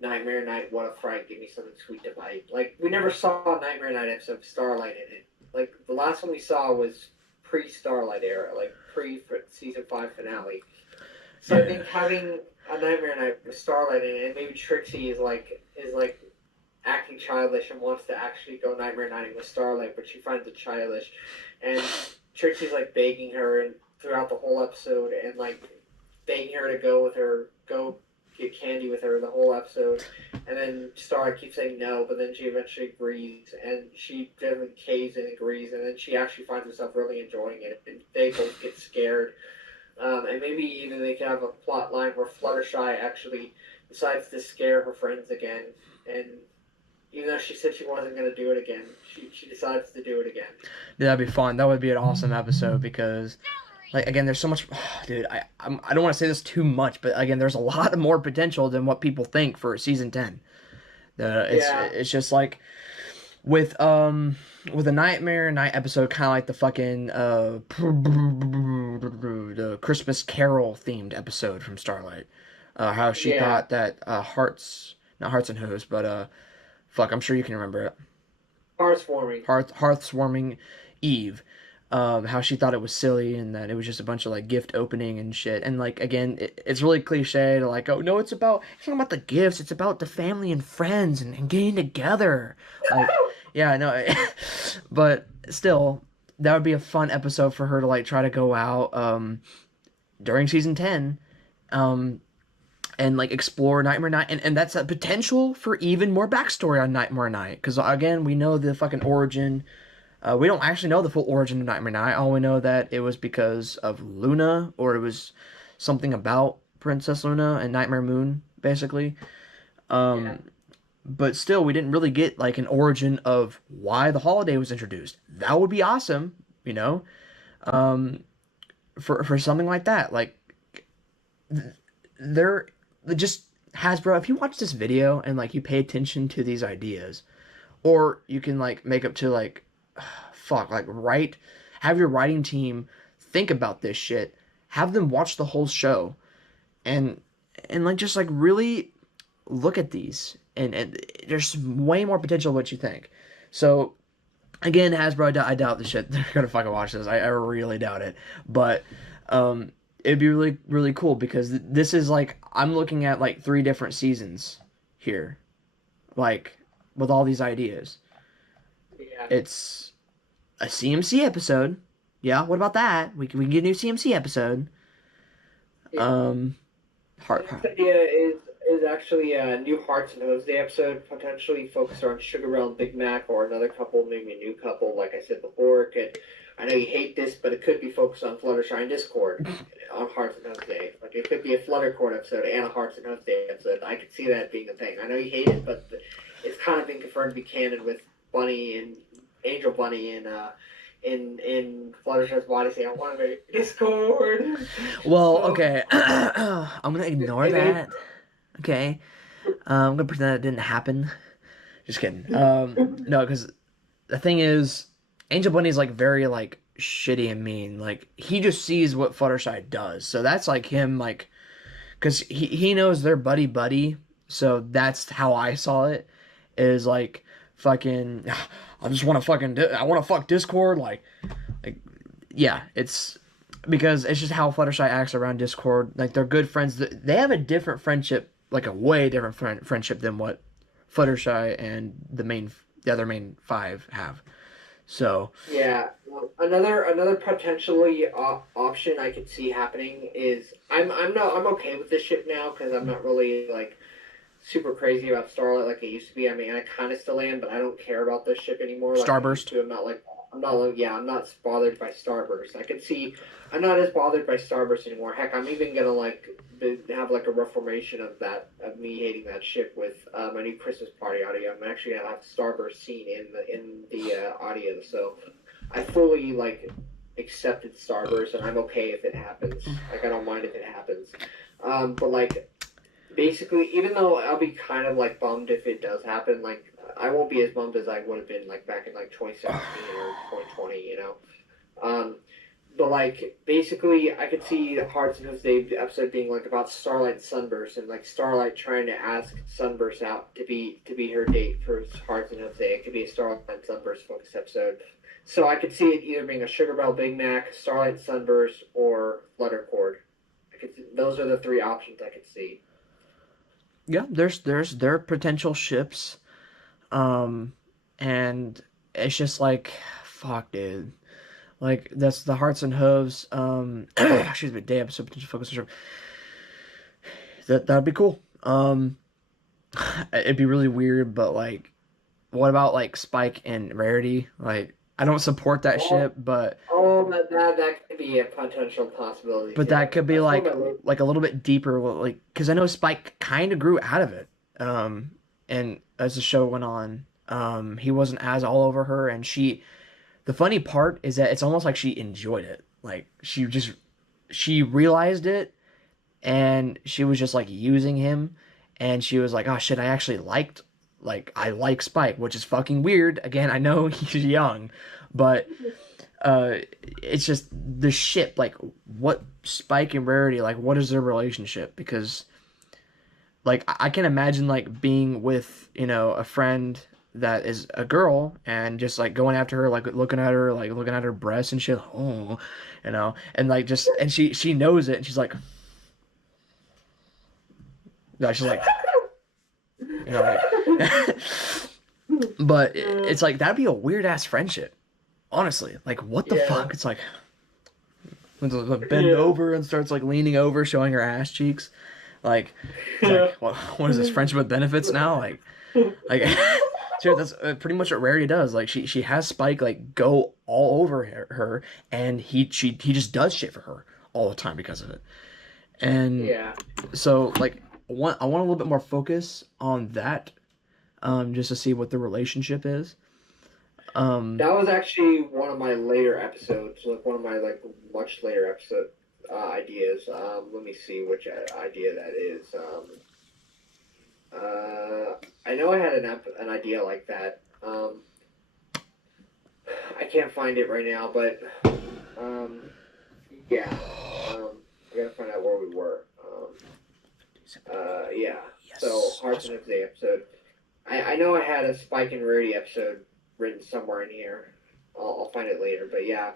Nightmare Night, what a fright, give me something sweet to bite. Like, we never saw a Nightmare Night episode of Starlight in it. Like, the last one we saw was pre-Starlight era, like, pre-season 5 finale. So I think having a Nightmare Night with Starlight in it, and maybe Trixie is acting childish and wants to actually go Nightmare Nighting with Starlight, but she finds it childish. And Trixie's like begging her and throughout the whole episode and like begging her to go get candy with her the whole episode. And then Starlight keeps saying no, but then she eventually agrees and she definitely caves and agrees, and then she actually finds herself really enjoying it and they both get scared. And maybe even they can have a plot line where Fluttershy actually decides to scare her friends again, and even though she said she wasn't going to do it again, she decides to do it again. Yeah, that'd be fun. That would be an awesome episode because, like, again, there's so much. Dude, I don't want to say this too much, but again, there's a lot more potential than what people think for season 10. It's just like with a Nightmare Night episode, kind of like the fucking the Christmas Carol themed episode from Starlight. How she thought that not Hearts and Hose, but fuck, I'm sure you can remember it. Hearthwarming Eve. How she thought it was silly and that it was just a bunch of like gift opening and shit. And like again, it's really cliche to like, oh no, it's not about the gifts, it's about the family and friends and getting together. Like, yeah, no, but still, that would be a fun episode for her to like try to go out during season 10. And like explore Nightmare Night, and that's a potential for even more backstory on Nightmare Night, because again, we know the fucking origin. We don't actually know the full origin of Nightmare Night. All we know that it was because of Luna, or it was something about Princess Luna and Nightmare Moon, basically. But still, we didn't really get like an origin of why the holiday was introduced. That would be awesome, you know, for something like that. Like just Hasbro, if you watch this video and like you pay attention to these ideas, or you can like make up to like have your writing team think about this shit, have them watch the whole show and like just like really look at these, and there's way more potential than what you think. So again, Hasbro, I doubt the shit they're gonna fucking watch this. I really doubt it, but it'd be really, really cool because this is like, I'm looking at like 3 different seasons here, like with all these ideas. Yeah. It's a CMC episode. Yeah, what about that? We can get a new CMC episode. Yeah. This idea is actually a new Hearts and Hose Day episode, potentially focused on Sugar Belle and Big Mac, or another couple, maybe a new couple, like I said before. I know you hate this, but it could be focused on Fluttershy and Discord on Hearts and Hose Day. Like, it could be a Fluttercore episode and a Hearts and Hose Day episode. I could see that being a thing. I know you hate it, but it's kind of been confirmed to be canon with Bunny and Angel Bunny and in Fluttershy's body saying, I want to make Discord. Well, okay. I'm going to ignore that. Okay. I'm going to pretend that didn't happen. Just kidding. No, because the thing is, Angel Bunny's like very like shitty and mean. Like, he just sees what Fluttershy does. So that's like him, like, because he knows they're buddy. So that's how I saw it. Is like fucking, I just want to fucking, I want to fuck Discord. Like, yeah, it's because it's just how Fluttershy acts around Discord. Like, they're good friends. They have a different friendship, like a way different friendship than what Fluttershy and the main the other main 5 have. So Yeah, well, another potentially option I could see happening is I'm okay with this ship now because I'm not really like super crazy about Starlight like I used to be. I mean, I kind of still am, but I don't care about this ship anymore like I used Starburst. to. I'm not bothered by Starburst. I can see I'm not as bothered by Starburst anymore. Heck, I'm even gonna like have like a reformation of me hating that ship with my new Christmas party audio. I'm actually gonna have Starburst scene in the audio, so I fully like accepted Starburst, and I'm okay if it happens. Like I don't mind if it happens, but like basically, even though I'll be kind of like bummed if it does happen, like I won't be as bummed as I would have been like back in like 2017 or 2020, you know. But like basically, I could see Hearts and Hooves Day episode being like about Starlight and Sunburst, and like Starlight trying to ask Sunburst out to be her date for Hearts and Hooves Day. It could be a Starlight and Sunburst focus episode. So I could see it either being a Sugar Bell Big Mac, Starlight and Sunburst, or Fluttercord. Those are the 3 options I could see. Yeah, there are potential ships, and it's just like, fuck, dude. Like that's the Hearts and Hooves, excuse me, day episode potential focus ship. That'd be cool. It'd be really weird, but like, what about like Spike and Rarity? Like, I don't support that ship, but That could be a potential possibility too. that could be That's like a little bit deeper, like because I know Spike kind of grew out of it, and as the show went on, he wasn't as all over her, and she. The funny part is that it's almost like she enjoyed it, like she realized it, and she was just like using him, and she was like, oh shit, I like Spike, which is fucking weird. Again, I know he's young, but uh it's just the ship, like what Spike and Rarity, like what is their relationship? Because like I can imagine like being with, a friend that is a girl and just like going after her, like looking at her breasts and shit. Oh, and like just, and she knows it, and she's like, no, she's like, like, but it's like that'd be a weird ass friendship, honestly. Like what the fuck? It's like bend over and starts like leaning over, showing her ass cheeks. Like, it's like what is this, friendship with benefits now? Like, sure, that's pretty much what Rarity does. Like, she has Spike like go all over her, and he just does shit for her all the time because of it. And so like, I want a little bit more focus on that, just to see what the relationship is. That was actually one of my later episodes, like one of my like much later episode ideas. Let me see which idea that is. I know I had an idea like that. I can't find it right now, but yeah. I gotta find out where we were. Yeah. Yes. So Hearts and Hooves Day episode. I know I had a Spike and Rarity episode written somewhere in here. I'll find it later, but yeah.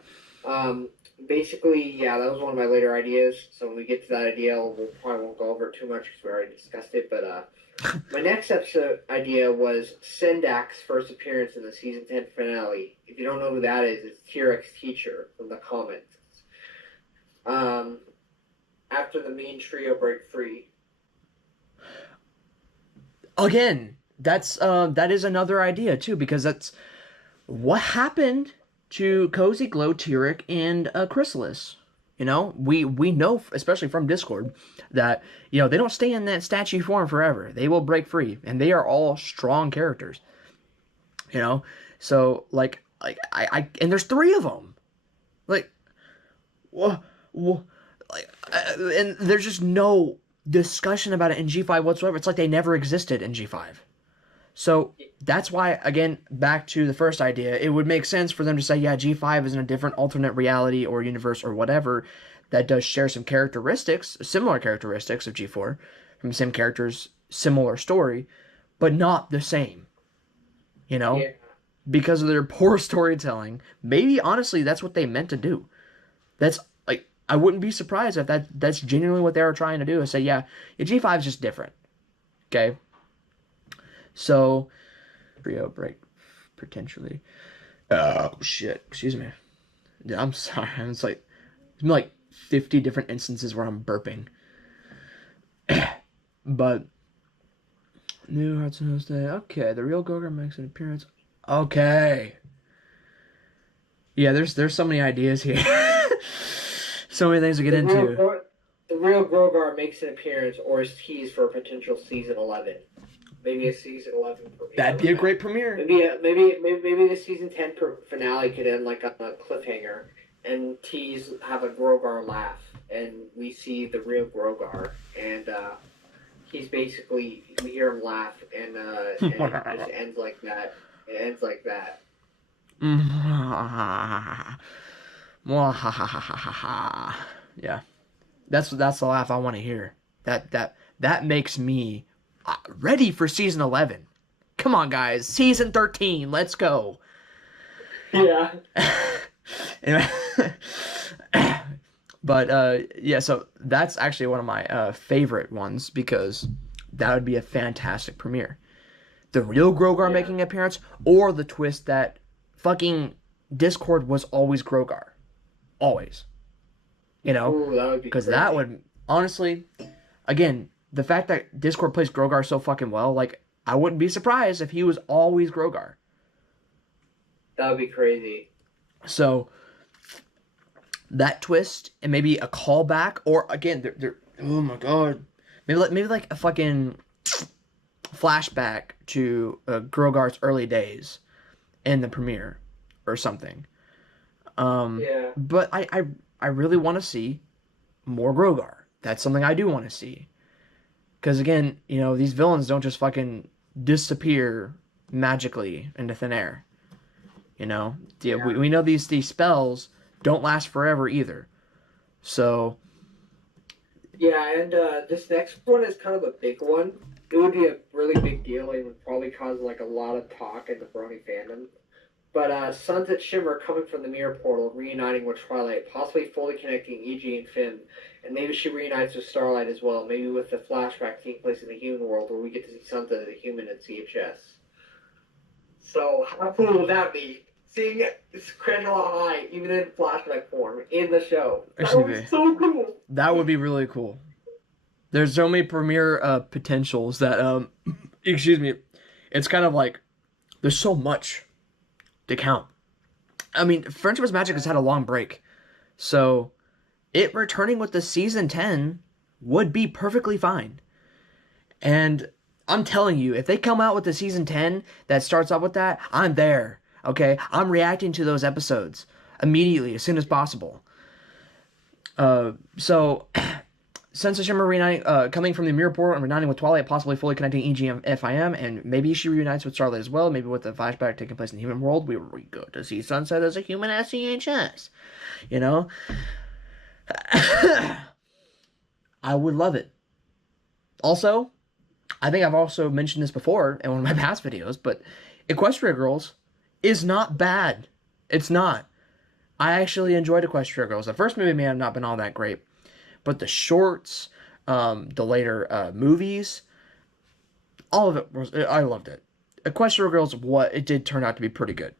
Basically, yeah, that was one of my later ideas. So when we get to that idea, we probably won't go over it too much because we already discussed it. But my next episode idea was Sendak's first appearance in the season 10 finale. If you don't know who that is, it's T-Rex Teacher from the comics. After the main trio break free. Again, that is another idea too, because that's what happened to Cozy Glow, Tyrek, and Chrysalis. We know, especially from Discord, that they don't stay in that statue form forever. They will break free, and they are all strong characters. So like I and there's 3 of them. Like, and there's just no discussion about it in G5 whatsoever. It's like they never existed in G5. So that's why, again, back to the first idea, it would make sense for them to say, yeah, G5 is in a different alternate reality or universe or whatever that does share some characteristics, similar characteristics of G4, from the same characters, similar story, but not the same. Yeah. Because of their poor storytelling. Maybe, honestly, that's what they meant to do. That's, like, I wouldn't be surprised if that's genuinely what they were trying to do, is say, yeah, G5 is just different. Okay? So, trio break potentially. Oh shit! Excuse me. Yeah, I'm sorry. It's like there's been like 50 different instances where I'm burping. But new Hearts and Day. Okay, the real Gogor makes an appearance. Okay. Yeah, there's so many ideas here. So many things to get into. The real Grogar makes an appearance or is teased for a potential season 11. Maybe a season 11 premiere. That'd be a great premiere. Maybe the season 10 finale could end like on a cliffhanger and have a Grogar laugh, and we see the real Grogar, and he's basically, we hear him laugh, and it just ends like that. It ends like that. Yeah, that's the laugh I want to hear. That makes me ready for season 11. Come on, guys, season 13, let's go. Yeah. But yeah, so that's actually one of my favorite ones, because that would be a fantastic premiere. The real Grogar making an appearance, or the twist that fucking Discord was always Grogar. Always. You know? Ooh, that would be because that would, honestly, again, the fact that Discord plays Grogar so fucking well, like, I wouldn't be surprised if he was always Grogar. That would be crazy. So, that twist, and maybe a callback, or again, they're oh my god, maybe like a fucking flashback to Grogar's early days in the premiere or something. Yeah. But I really want to see more Grogar. That's something I do want to see. Because again, you know, these villains don't just fucking disappear magically into thin air. You know, we know these spells don't last forever either. So. Yeah, and this next one is kind of a big one. It would be a really big deal and would probably cause like a lot of talk in the Brony fandom. But Sunset Shimmer coming from the mirror portal, reuniting with Twilight, possibly fully connecting EG and Finn, and maybe she reunites with Starlight as well, maybe with the flashback taking place in the human world where we get to see Sunset as a human in CHS. So how cool would that be? Seeing Crangela High, even in flashback form, in the show. That would be so cool. That would be really cool. There's so many premiere potentials that, excuse me, it's kind of like, there's so much to count. I mean, Friendship is Magic has had a long break. So, it returning with the season 10 would be perfectly fine. And I'm telling you, if they come out with the season 10 that starts up with that, I'm there. Okay? I'm reacting to those episodes immediately, as soon as possible. So, Sense of Shimmer reuniting, coming from the mirror portal and reuniting with Twilight, possibly fully connecting EG and FIM, and maybe she reunites with Starlight as well, maybe with the flashback taking place in the human world, we go to see Sunset as a human at CHS. You know? I would love it. Also, I think I've also mentioned this before in one of my past videos, but Equestria Girls is not bad. It's not. I actually enjoyed Equestria Girls. The first movie may have not been all that great, but the shorts, the later movies, all of it was, I loved it. Equestria Girls, it did turn out to be pretty good.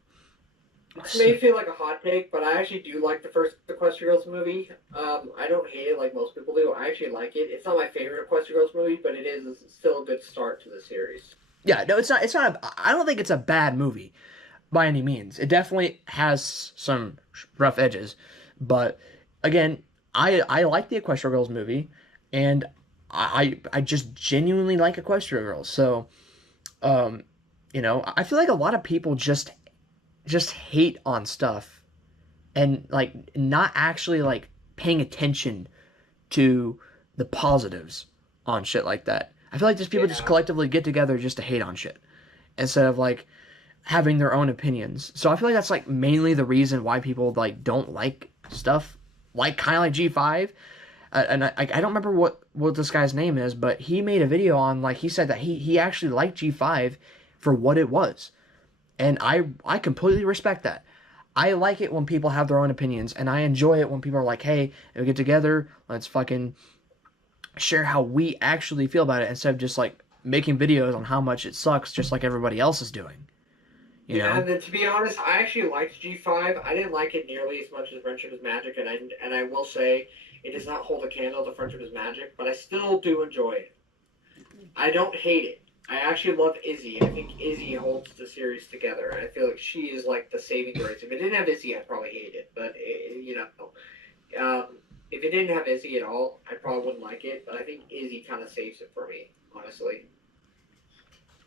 This may feel like a hot take, but I actually do like the first Equestria Girls movie. I don't hate it like most people do. I actually like it. It's not my favorite Equestria Girls movie, but it is still a good start to the series. Yeah, no, it's not. I don't think it's a bad movie by any means. It definitely has some rough edges, but again, I like the Equestria Girls movie, and I just genuinely like Equestria Girls. So, you know, I feel like a lot of people just hate on stuff, and like not actually like paying attention to the positives on shit like that. I feel like just people just collectively get together just to hate on shit instead of like having their own opinions. So I feel like that's like mainly the reason why people like don't like stuff like kind of like G5. And I don't remember what this guy's name is, but he made a video on, like, he said that he actually liked G5 for what it was. And I completely respect that. I like it when people have their own opinions, and I enjoy it when people are like, hey, we get together, let's fucking share how we actually feel about it, instead of just like making videos on how much it sucks just like everybody else is doing. you Yeah, know? and then, to be honest, I actually liked G5. I didn't like it nearly as much as Friendship is Magic, and I will say it does not hold a candle to Friendship is Magic, but I still do enjoy it. I don't hate it. I actually love Izzy. I think Izzy holds the series together, and I feel like she is like the saving grace. If it didn't have Izzy, I'd probably hate it. But if it didn't have Izzy at all, I probably wouldn't like it. But I think Izzy kind of saves it for me, honestly.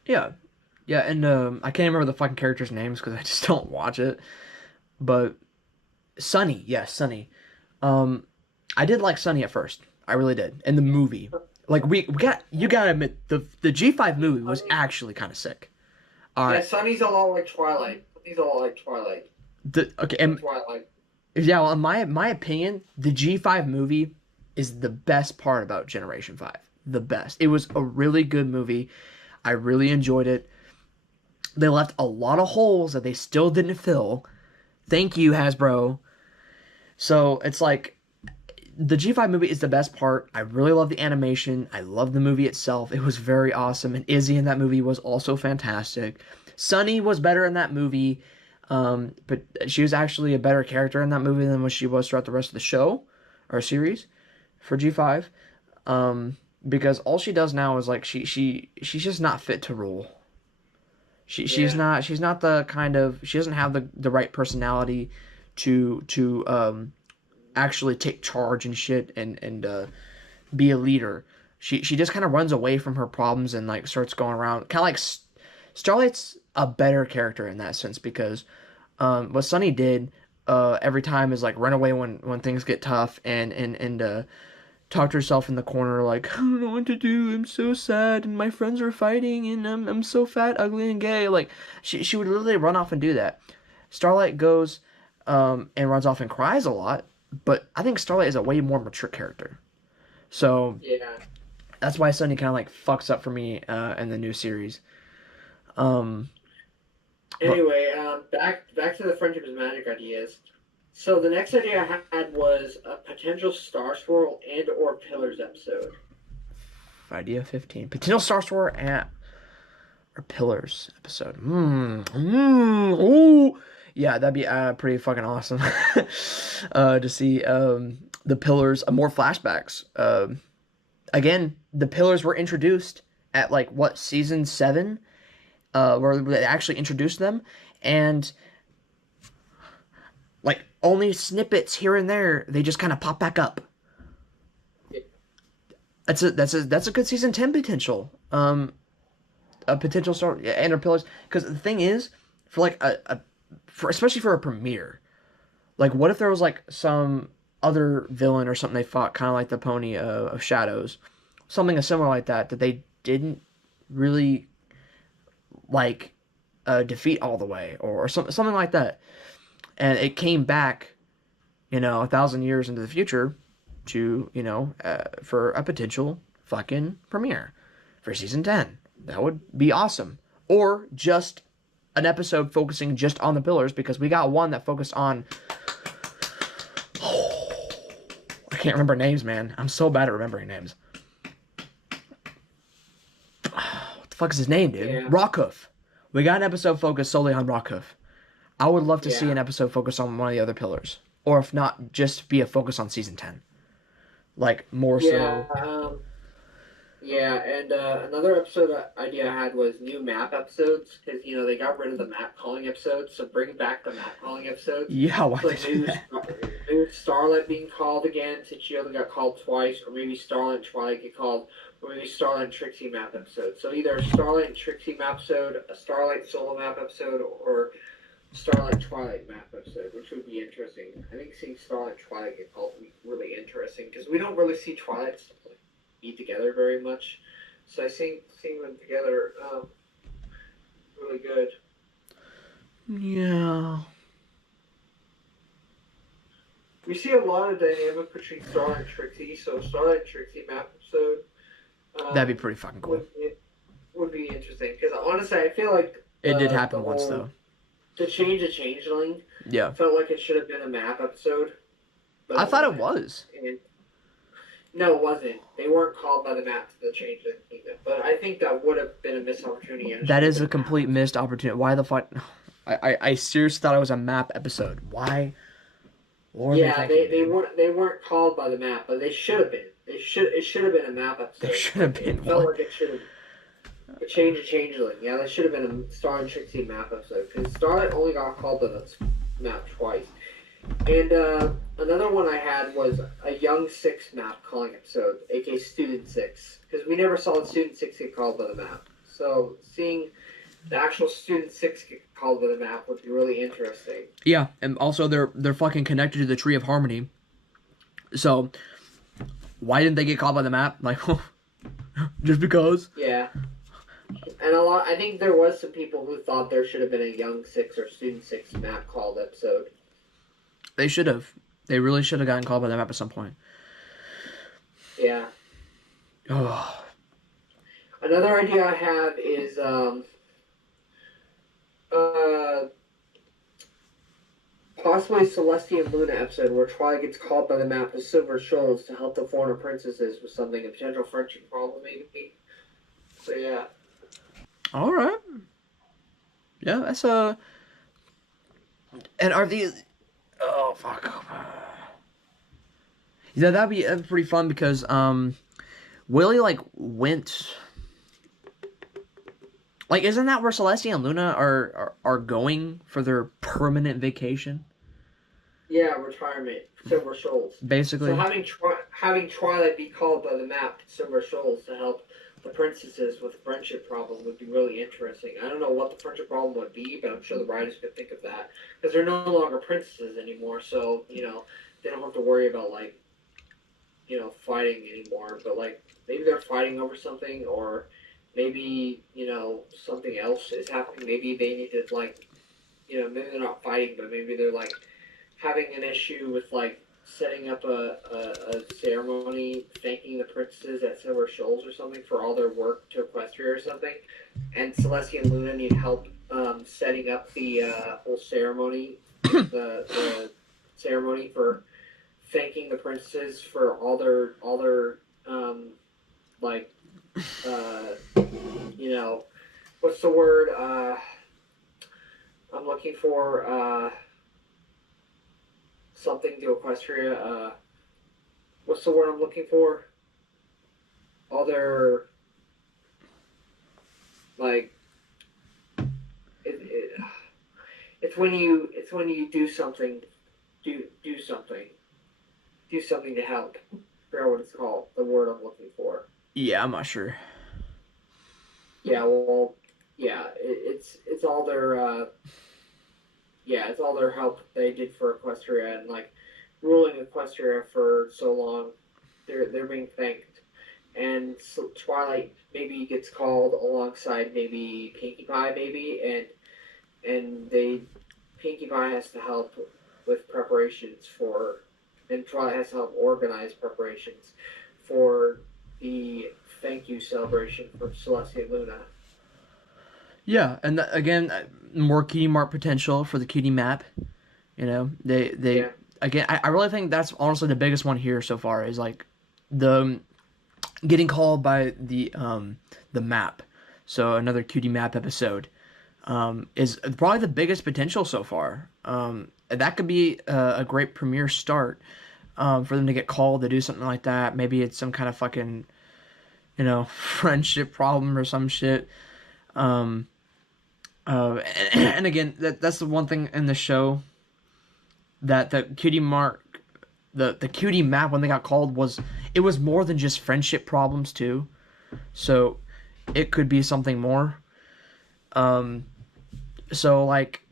Yeah. Yeah, and I can't remember the fucking characters' names because I just don't watch it. But Sunny, yes, Sunny. Um, I did like Sunny at first. I really did. In the movie, like we got you gotta admit the G5 movie was actually kind of sick. All Yeah, right. Sunny's a lot like Twilight. Sunny's a lot like Twilight. Okay, and Twilight. yeah, well, in my opinion, the G5 movie is the best part about Generation 5. The best. It was a really good movie. I really enjoyed it. They left a lot of holes that they still didn't fill. Thank you, Hasbro. So it's like the G5 movie is the best part. I really love the animation. I love the movie itself. It was very awesome. And Izzy in that movie was also fantastic. Sunny was better in that movie. But she was actually a better character in that movie than what she was throughout the rest of the show or series for G5. Because all she does now is like she's just not fit to rule. She's not the kind of, she doesn't have the right personality to actually take charge and shit and be a leader. She just kind of runs away from her problems and like starts going around kind of like Starlight's a better character in that sense because what Sunny did every time is like run away when things get tough and talk to herself in the corner like, I don't know what to do, I'm so sad and my friends are fighting and I'm so fat, ugly, and gay. Like she would literally run off and do that. Starlight goes and runs off and cries a lot, but I think Starlight is a way more mature character. So Yeah. that's why Sunny kind of like fucks up for me in the new series. But Anyway, back to the Friendship is Magic ideas. So the next idea I had was a potential Star Swirl and or Pillars episode. idea 15. Potential Star Sword and or Pillars episode. Oh. Yeah, that'd be pretty fucking awesome. To see the Pillars, more flashbacks. Again, the Pillars were introduced at like what, season 7? Where they actually introduced them, and like only snippets here and there, they just kind of pop back up. That's a good season 10 potential. A potential star and our pillars. Because the thing is, for like for especially for a premiere, like what if there was like some other villain or something they fought, kind of like the Pony of Shadows, something similar like that they didn't really like defeat all the way or something like that, and it came back 1,000 years into the future to for a potential fucking premiere for season 10. That would be awesome. Or just an episode focusing just on the pillars, because we got one that focused on I can't remember names, man. I'm so bad at remembering names. What the fuck is his name, dude? Yeah. Rockhoof. We got an episode focused solely on Rockhoof. I would love to see Yeah. an episode focused on one of the other pillars. Or if not, just be a focus on season 10. Like, more Yeah. so. And another episode idea I had was new map episodes, because they got rid of the map calling episodes, so bring back the map calling episodes. Yeah, why Like did maybe Starlight being called again, since she only got called twice, or maybe Starlight and Twilight get called, or maybe Starlight and Trixie map episode. So either a Starlight and Trixie map episode, a Starlight solo map episode, or Starlight Twilight map episode, which would be interesting. I think seeing Starlight and Twilight get called would be really interesting, because we don't really see Twilight be together very much. So I think seeing them together, really good. Yeah. We see a lot of dynamic between Starlight and Trixie, so Starlight and Trixie map episode. That'd be pretty fucking cool. Would be interesting, because honestly, I feel like It did happen once, though. To change a changeling, Yeah. felt like it should have been a map episode. But I thought it was. No, it wasn't. They weren't called by the map to the changeling kingdom. But I think that would have been a missed opportunity. That is a complete missed opportunity. Why the fuck? I seriously thought it was a map episode. Why? What were they Yeah, thinking, dude? they weren't called by the map, but they should have been. It should have been a map They episode. should have Like been it felt one. like it should have. A change of changeling. Yeah, that should have been a Star and Trixie map episode because Starlight only got called by the map twice. And another one I had was a Young Six map calling episode, aka Student Six, because we never saw the Student Six get called by the map. So seeing the actual Student Six get called by the map would be really interesting. Yeah, and also they're fucking connected to the Tree of Harmony. So why didn't they get called by the map? Like, just because? Yeah. And I think there was some people who thought there should have been a Young Six or Student Six map called episode. They should have. They really should have gotten called by the map at some point. Yeah. Oh. Another idea I have is possibly Celestia and Luna episode where Twilight gets called by the map of Silver Shoals to help the foreigner princesses with something, a potential friendship problem maybe. So yeah. All right. Yeah, that's a. And are these? Oh fuck. Yeah, that'd be pretty fun because Willie like went. Like, isn't that where Celestia and Luna are going for their permanent vacation? Yeah, retirement, Silver Shoals. Basically. So having Twilight be called by the map to Silver Shoals to help the princesses with a friendship problem would be really interesting. I don't know what the friendship problem would be, but I'm sure the writers could think of that because they're no longer princesses anymore. So they don't have to worry about fighting anymore. But like maybe they're fighting over something, or maybe something else is happening. Maybe they need to maybe they're not fighting, but maybe they're like having an issue with like setting up a ceremony thanking the princesses at Silver Shoals or something for all their work to Equestria or something, and Celestia and Luna need help setting up the whole ceremony, the ceremony for thanking the princesses for all their what's the word I'm looking for something to Equestria. What's the word I'm looking for? All their it's when you do something, do something to help. I forgot what it's called. The word I'm looking for. Yeah, I'm not sure. Yeah, well, yeah, it's all their it's all their help they did for Equestria and like ruling Equestria for so long. They're being thanked, and so Twilight maybe gets called alongside maybe Pinkie Pie maybe, and Pinkie Pie has to help with preparations for, and Twilight has to help organize preparations for the thank you celebration for Celestia and Luna. Yeah, and again, more Cutie Mark potential for the Cutie map. They Yeah. again. I really think that's honestly the biggest one here so far is like the getting called by the map. So another Cutie map episode is probably the biggest potential so far. That could be a great premiere start for them to get called to do something like that. Maybe it's some kind of fucking friendship problem or some shit. And again, that's the one thing in the show that the Cutie Mark, the Cutie map when they got called was more than just friendship problems too, so it could be something more. So like,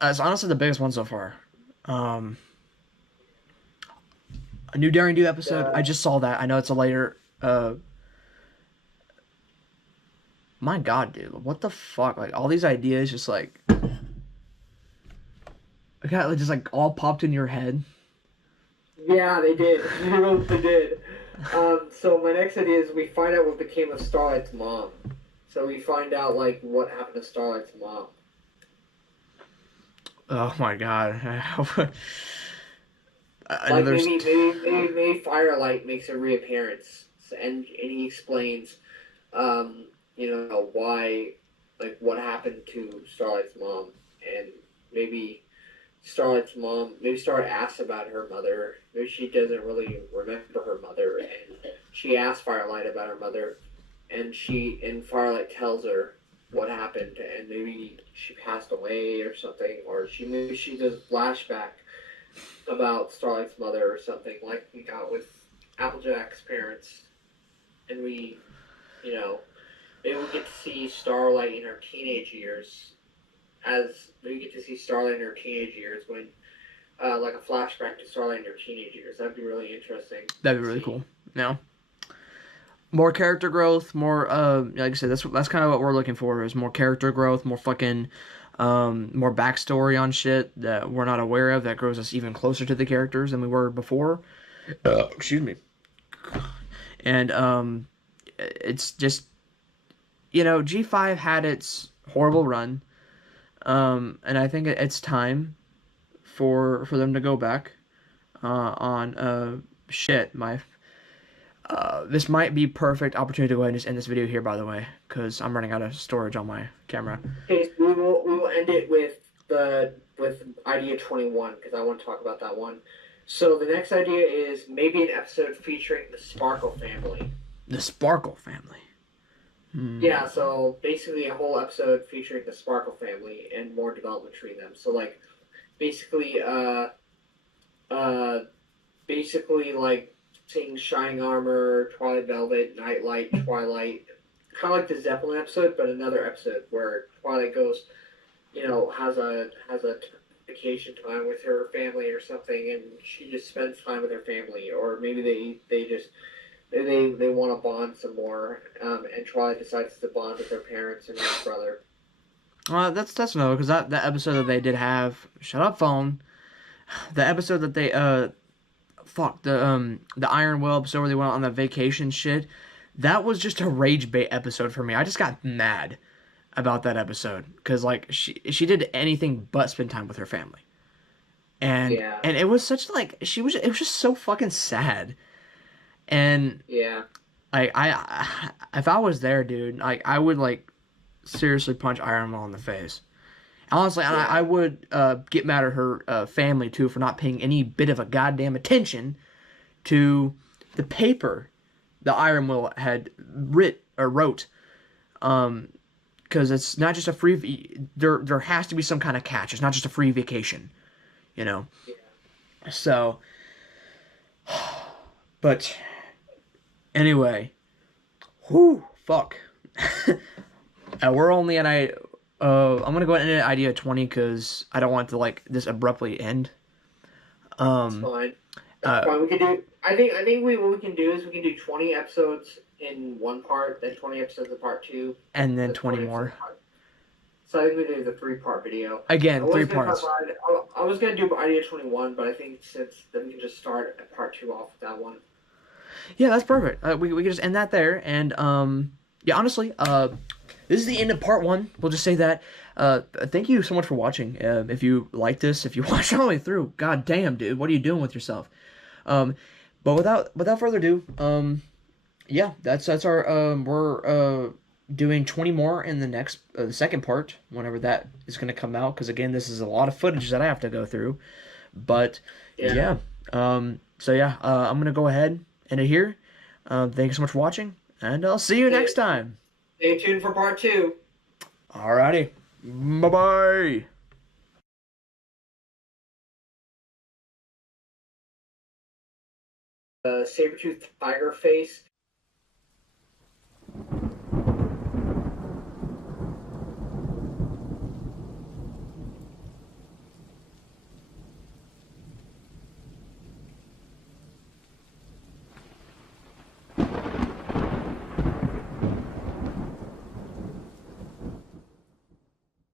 it's honestly the biggest one so far. A new Daring Do episode. I just saw that. I know it's a later. My God, dude, what the fuck? Like all these ideas, just like, okay, just like all popped in your head. Yeah, they did. They did. So my next idea is we find out what became of Starlight's mom. So we find out like what happened to Starlight's mom. Oh my God. Like maybe Firelight makes a reappearance, and he explains, why like what happened to Starlight's mom, and maybe Starlight's mom, maybe Starlight asks about her mother. Maybe she doesn't really remember her mother, and she asks Firelight about her mother, and Firelight tells her what happened, and maybe she passed away or something, or maybe she does a flashback about Starlight's mother or something, like we got with Applejack's parents, and you know, maybe we get to see Starlight in her teenage years, as we get to see Starlight in her teenage years when, like a flashback to Starlight in her teenage years. That'd be really interesting. That'd be really cool. No. More character growth, more like I said, that's kind of what we're looking for, is more character growth, more fucking more backstory on shit that we're not aware of that grows us even closer to the characters than we were before. Excuse me. And it's just, G5 had its horrible run, and I think it's time for them to go back on shit. This might be perfect opportunity to go ahead and just end this video here, by the way, because I'm running out of storage on my camera. Okay, so we will end it with idea 21, because I want to talk about that one. So the next idea is maybe an episode featuring the Sparkle family. The Sparkle family. Yeah, so basically a whole episode featuring the Sparkle family and more development between them. So like basically like seeing Shining Armor, Twilight Velvet, Nightlight, Twilight, kind of like the Zeppelin episode, but another episode where Twilight goes, has a vacation time with her family or something, and she just spends time with her family, or maybe they want to bond some more, and Twilight decides to bond with their parents and her brother. That's no, because that episode that they did have, shut up phone, the episode that they the Iron Will episode where they went on that vacation shit, that was just a rage bait episode for me. I just got mad about that episode because like she did anything but spend time with her family, and it was such like it was just so fucking sad, and I if I was there, dude, like I would like seriously punch Iron Will in the face. Honestly, and I would get mad at her family, too, for not paying any bit of a goddamn attention to the paper the Iron Will had wrote. Because it's not just a free... There has to be some kind of catch. It's not just a free vacation, Yeah. So... But... Anyway. Whew, fuck. We're only at... I'm gonna go ahead and end idea 20 because I don't want to like this abruptly end. That's fine. That's fine. We can do. I think what we can do is we can do 20 episodes in one part, then 20 episodes in part 2, and then 20 more. So I think we do the 3-part video. Again, 3 parts. I was gonna do idea 21, but I think then we can just start at part 2 off with that one. Yeah, that's perfect. We can just end that there, and yeah, honestly, this is the end of part 1. We'll just say that. Thank you so much for watching. If you like this, if you watched all the way through, god damn, dude, what are you doing with yourself? But without further ado, yeah, that's our we're doing 20 more in the next the second part, whenever that is going to come out. Because again, this is a lot of footage that I have to go through. But yeah, so yeah, I'm gonna go ahead and end it here. Thank you so much for watching, and I'll see you next time. Stay tuned for part 2. Alrighty. Bye-bye. Saber-toothed tiger face